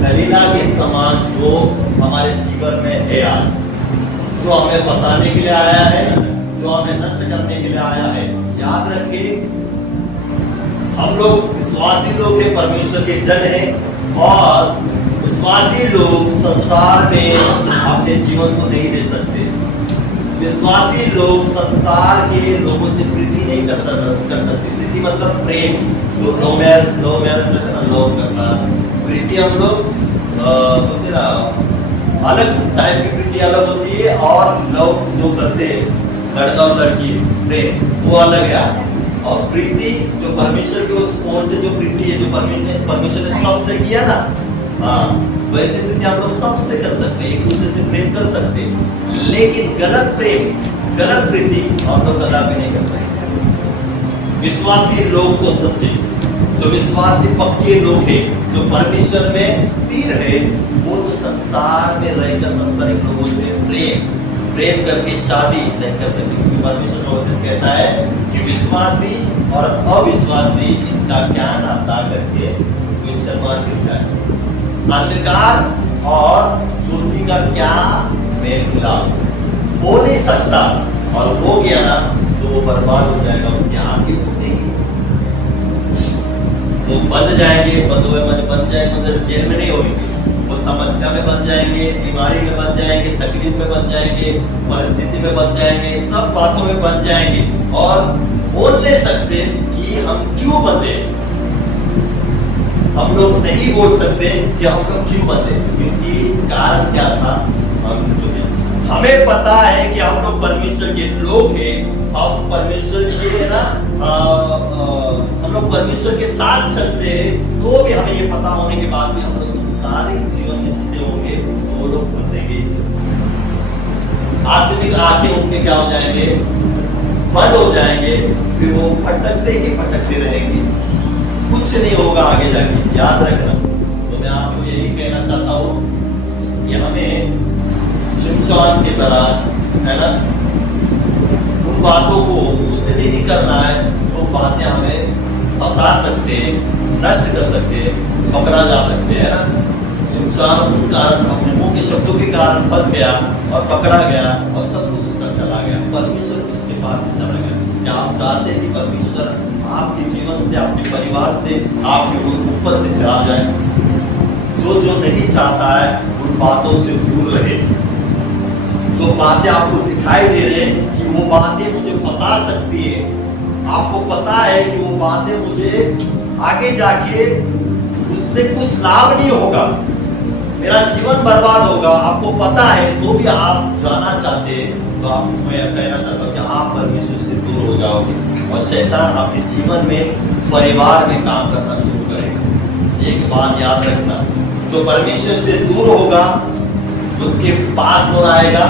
दलीला के समान जो हमारे जीवन में है आज, जो हमें फंसाने के लिए आया है, जो हमें नष्ट करने के लिए आया है। याद रखिए, हम लोग विश्वासी लोग हैं, परमेश्वर के जन हैं, और विश्वासी लोग संसार में अपने जीवन को नहीं दे सकते। विश्वासी लोग संसार के लोगों से प्रीति नहीं कर सकते। प्रीति मतलब प्रेम, लो मैरिज लव करना, प्रीति हम लोग बोलते ना, अलग टाइप की प्रीति अलग होती है, और लव जो करते हैं लड़का और लड़की प्रेम, वो अलग है। और प्रीति जो परमेश्वर की ओर से जो प्रीति है, जो परमेश्वर ने सबसे किया ना, हाँ, वैसे प्रीति हम लोग सबसे कर सकते हैं, एक दूसरे से प्रेम कर सकते हैं। लेकिन गलत प्रेम, गलत प्रीति हम लोग कदापि नहीं कर सकते। विश्वासी लोग तो सच्चे, जो विश्वासी पक्के लोग हैं, जो परमेश्वर में स्थिर है, वो तो संसार में रहकर संसारिक लोगों से प्रेम, प्रेम करके शादी नहीं कर सकते, क्योंकि परमेश्वर का वचन कहता है कि विश्वासी और अविश्वासी इनका ज्ञान अता करके क्वेश्चन मार्क लिखता है। अंधकार और ज्योति का क्या मेल मिलाप हो नहीं सकता, और हो गया ना तो वो बर्बाद हो जाएगा, उसकी आंखें फूटेंगी, वो बंद जाएंगे, बन जाएंगे, मतलब जेल में नहीं होगी, वो समस्या में बन जाएंगे, बीमारी में बन जाएंगे, तकलीफ में बन जाएंगे, परिस्थिति में बन जाएंगे, सब बातों में बन जाएंगे, और बोल नहीं सकते कि हम क्यों बंधे। हम लोग नहीं बोल सकते कि हम लोग क्यों बंधे, क्योंकि कारण क्या था, हमें पता है कि हम लोग परमेश्वर के लोग हैं, हम परमेश्वर के ना हम लोग परमेश्वर के साथ चलते हैं, तो भी हमें ये पता होने के बाद भी हम लोग संसारिक जीवन में जीते होंगे तो वो लोग फंसेंगे, आत्मिक आंखें उनके क्या हो जाएंगे, बंद हो जाएंगे, फिर वो भटकते ही भटकते रहेंगे, कुछ नहीं होगा आगे जाके। याद रखना, तो मैं आपको यही कहना चाहता हूँ कि हमें शिमशोन की तरह, है ना, उन बातों को उससे नहीं करना है जो बातें हमें फंसा सकते हैं, नष्ट कर सकते हैं, पकड़ा जा सकते हैं, है ना। शिमशोन उन कारण अपने मुंह के शब्दों के कारण फंस गया और पकड़ा गया और सब कुछ उसका चला गया, परमेश्वर उसके पास से चला गया। क्या आप चाहते हैं कि परमेश्वर आपके जीवन से, आपके परिवार से, आपके ऊपर से चला जाए? जो नहीं चाहता है उन बातों से दूर रहे। जो बातें आपको दिखाई दे रहे हैं कि वो बातें मुझे फंसा सकती है, आपको पता है कि वो बातें मुझे आगे जाके उससे कुछ लाभ नहीं होगा, मेरा जीवन बर्बाद होगा, आपको पता है, तो भी आप जाना चाहते हैं, तो आपको मैं कहना चाहता हूँ कि आप परमेश्वर से दूर हो जाओगे और शैतान आपके जीवन में, परिवार में काम करना शुरू करेगा। एक बात याद रखना, जो परमेश्वर से दूर होगा उसके पास कौन आएगा?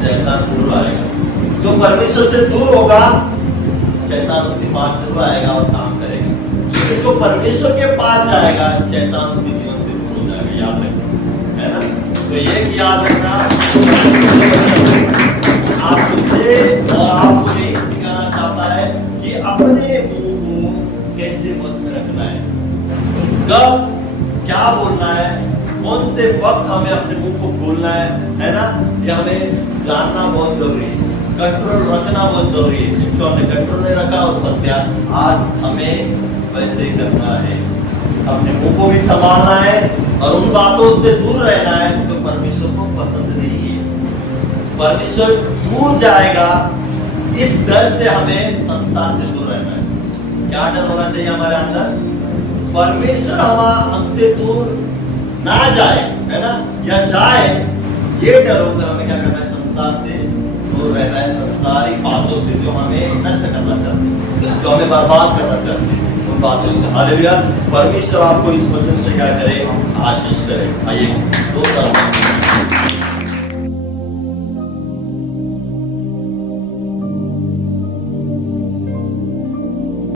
शैतान दूर आएगा। जो परमेश्वर से दूर होगा शैतान उसके पास दूर आएगा और काम करेगा, लेकिन जो परमेश्वर के पास जाएगा शैतान उसके जीवन से दूर हो जाएगा। याद रखना, है ना। तो ये याद रखना, आप मुझे और आपको यही सिखाना चाहता है कि अपने मुंह को कैसे बस में रखना है, कब क्या बोलना है, कौन से वक्त हमें अपने मुंह को खोलना है ना, ये हमें जानना बहुत जरूरी है। कंट्रोल रखना बहुत जरूरी है। शिमशोन ने कंट्रोल नहीं रखा और फंस गया। आज हमें वैसे करना है, अपने मुंह को भी संभालना है और उन बातों से दूर रहना है जो परमेश्वर को पसंद नहीं है। परमेश्वर दूर जाएगा, इस डर से हमें संसार से दूर रहना है। क्या डर होना चाहिए हमारे अंदर? परमेश्वर हमसे दूर ना जाए, है ना, या जाए, ये डर होकर हमें क्या करना है? संसार से दूर रहना है, संसारिक बातों से जो हमें नष्ट करना चाहते हैं, जो हमें बर्बाद करना चाहते हैं, उन बातों से। हालेलुया। परमेश्वर आपको इस वचन से क्या करे? आशीष करे। आइए 2 साल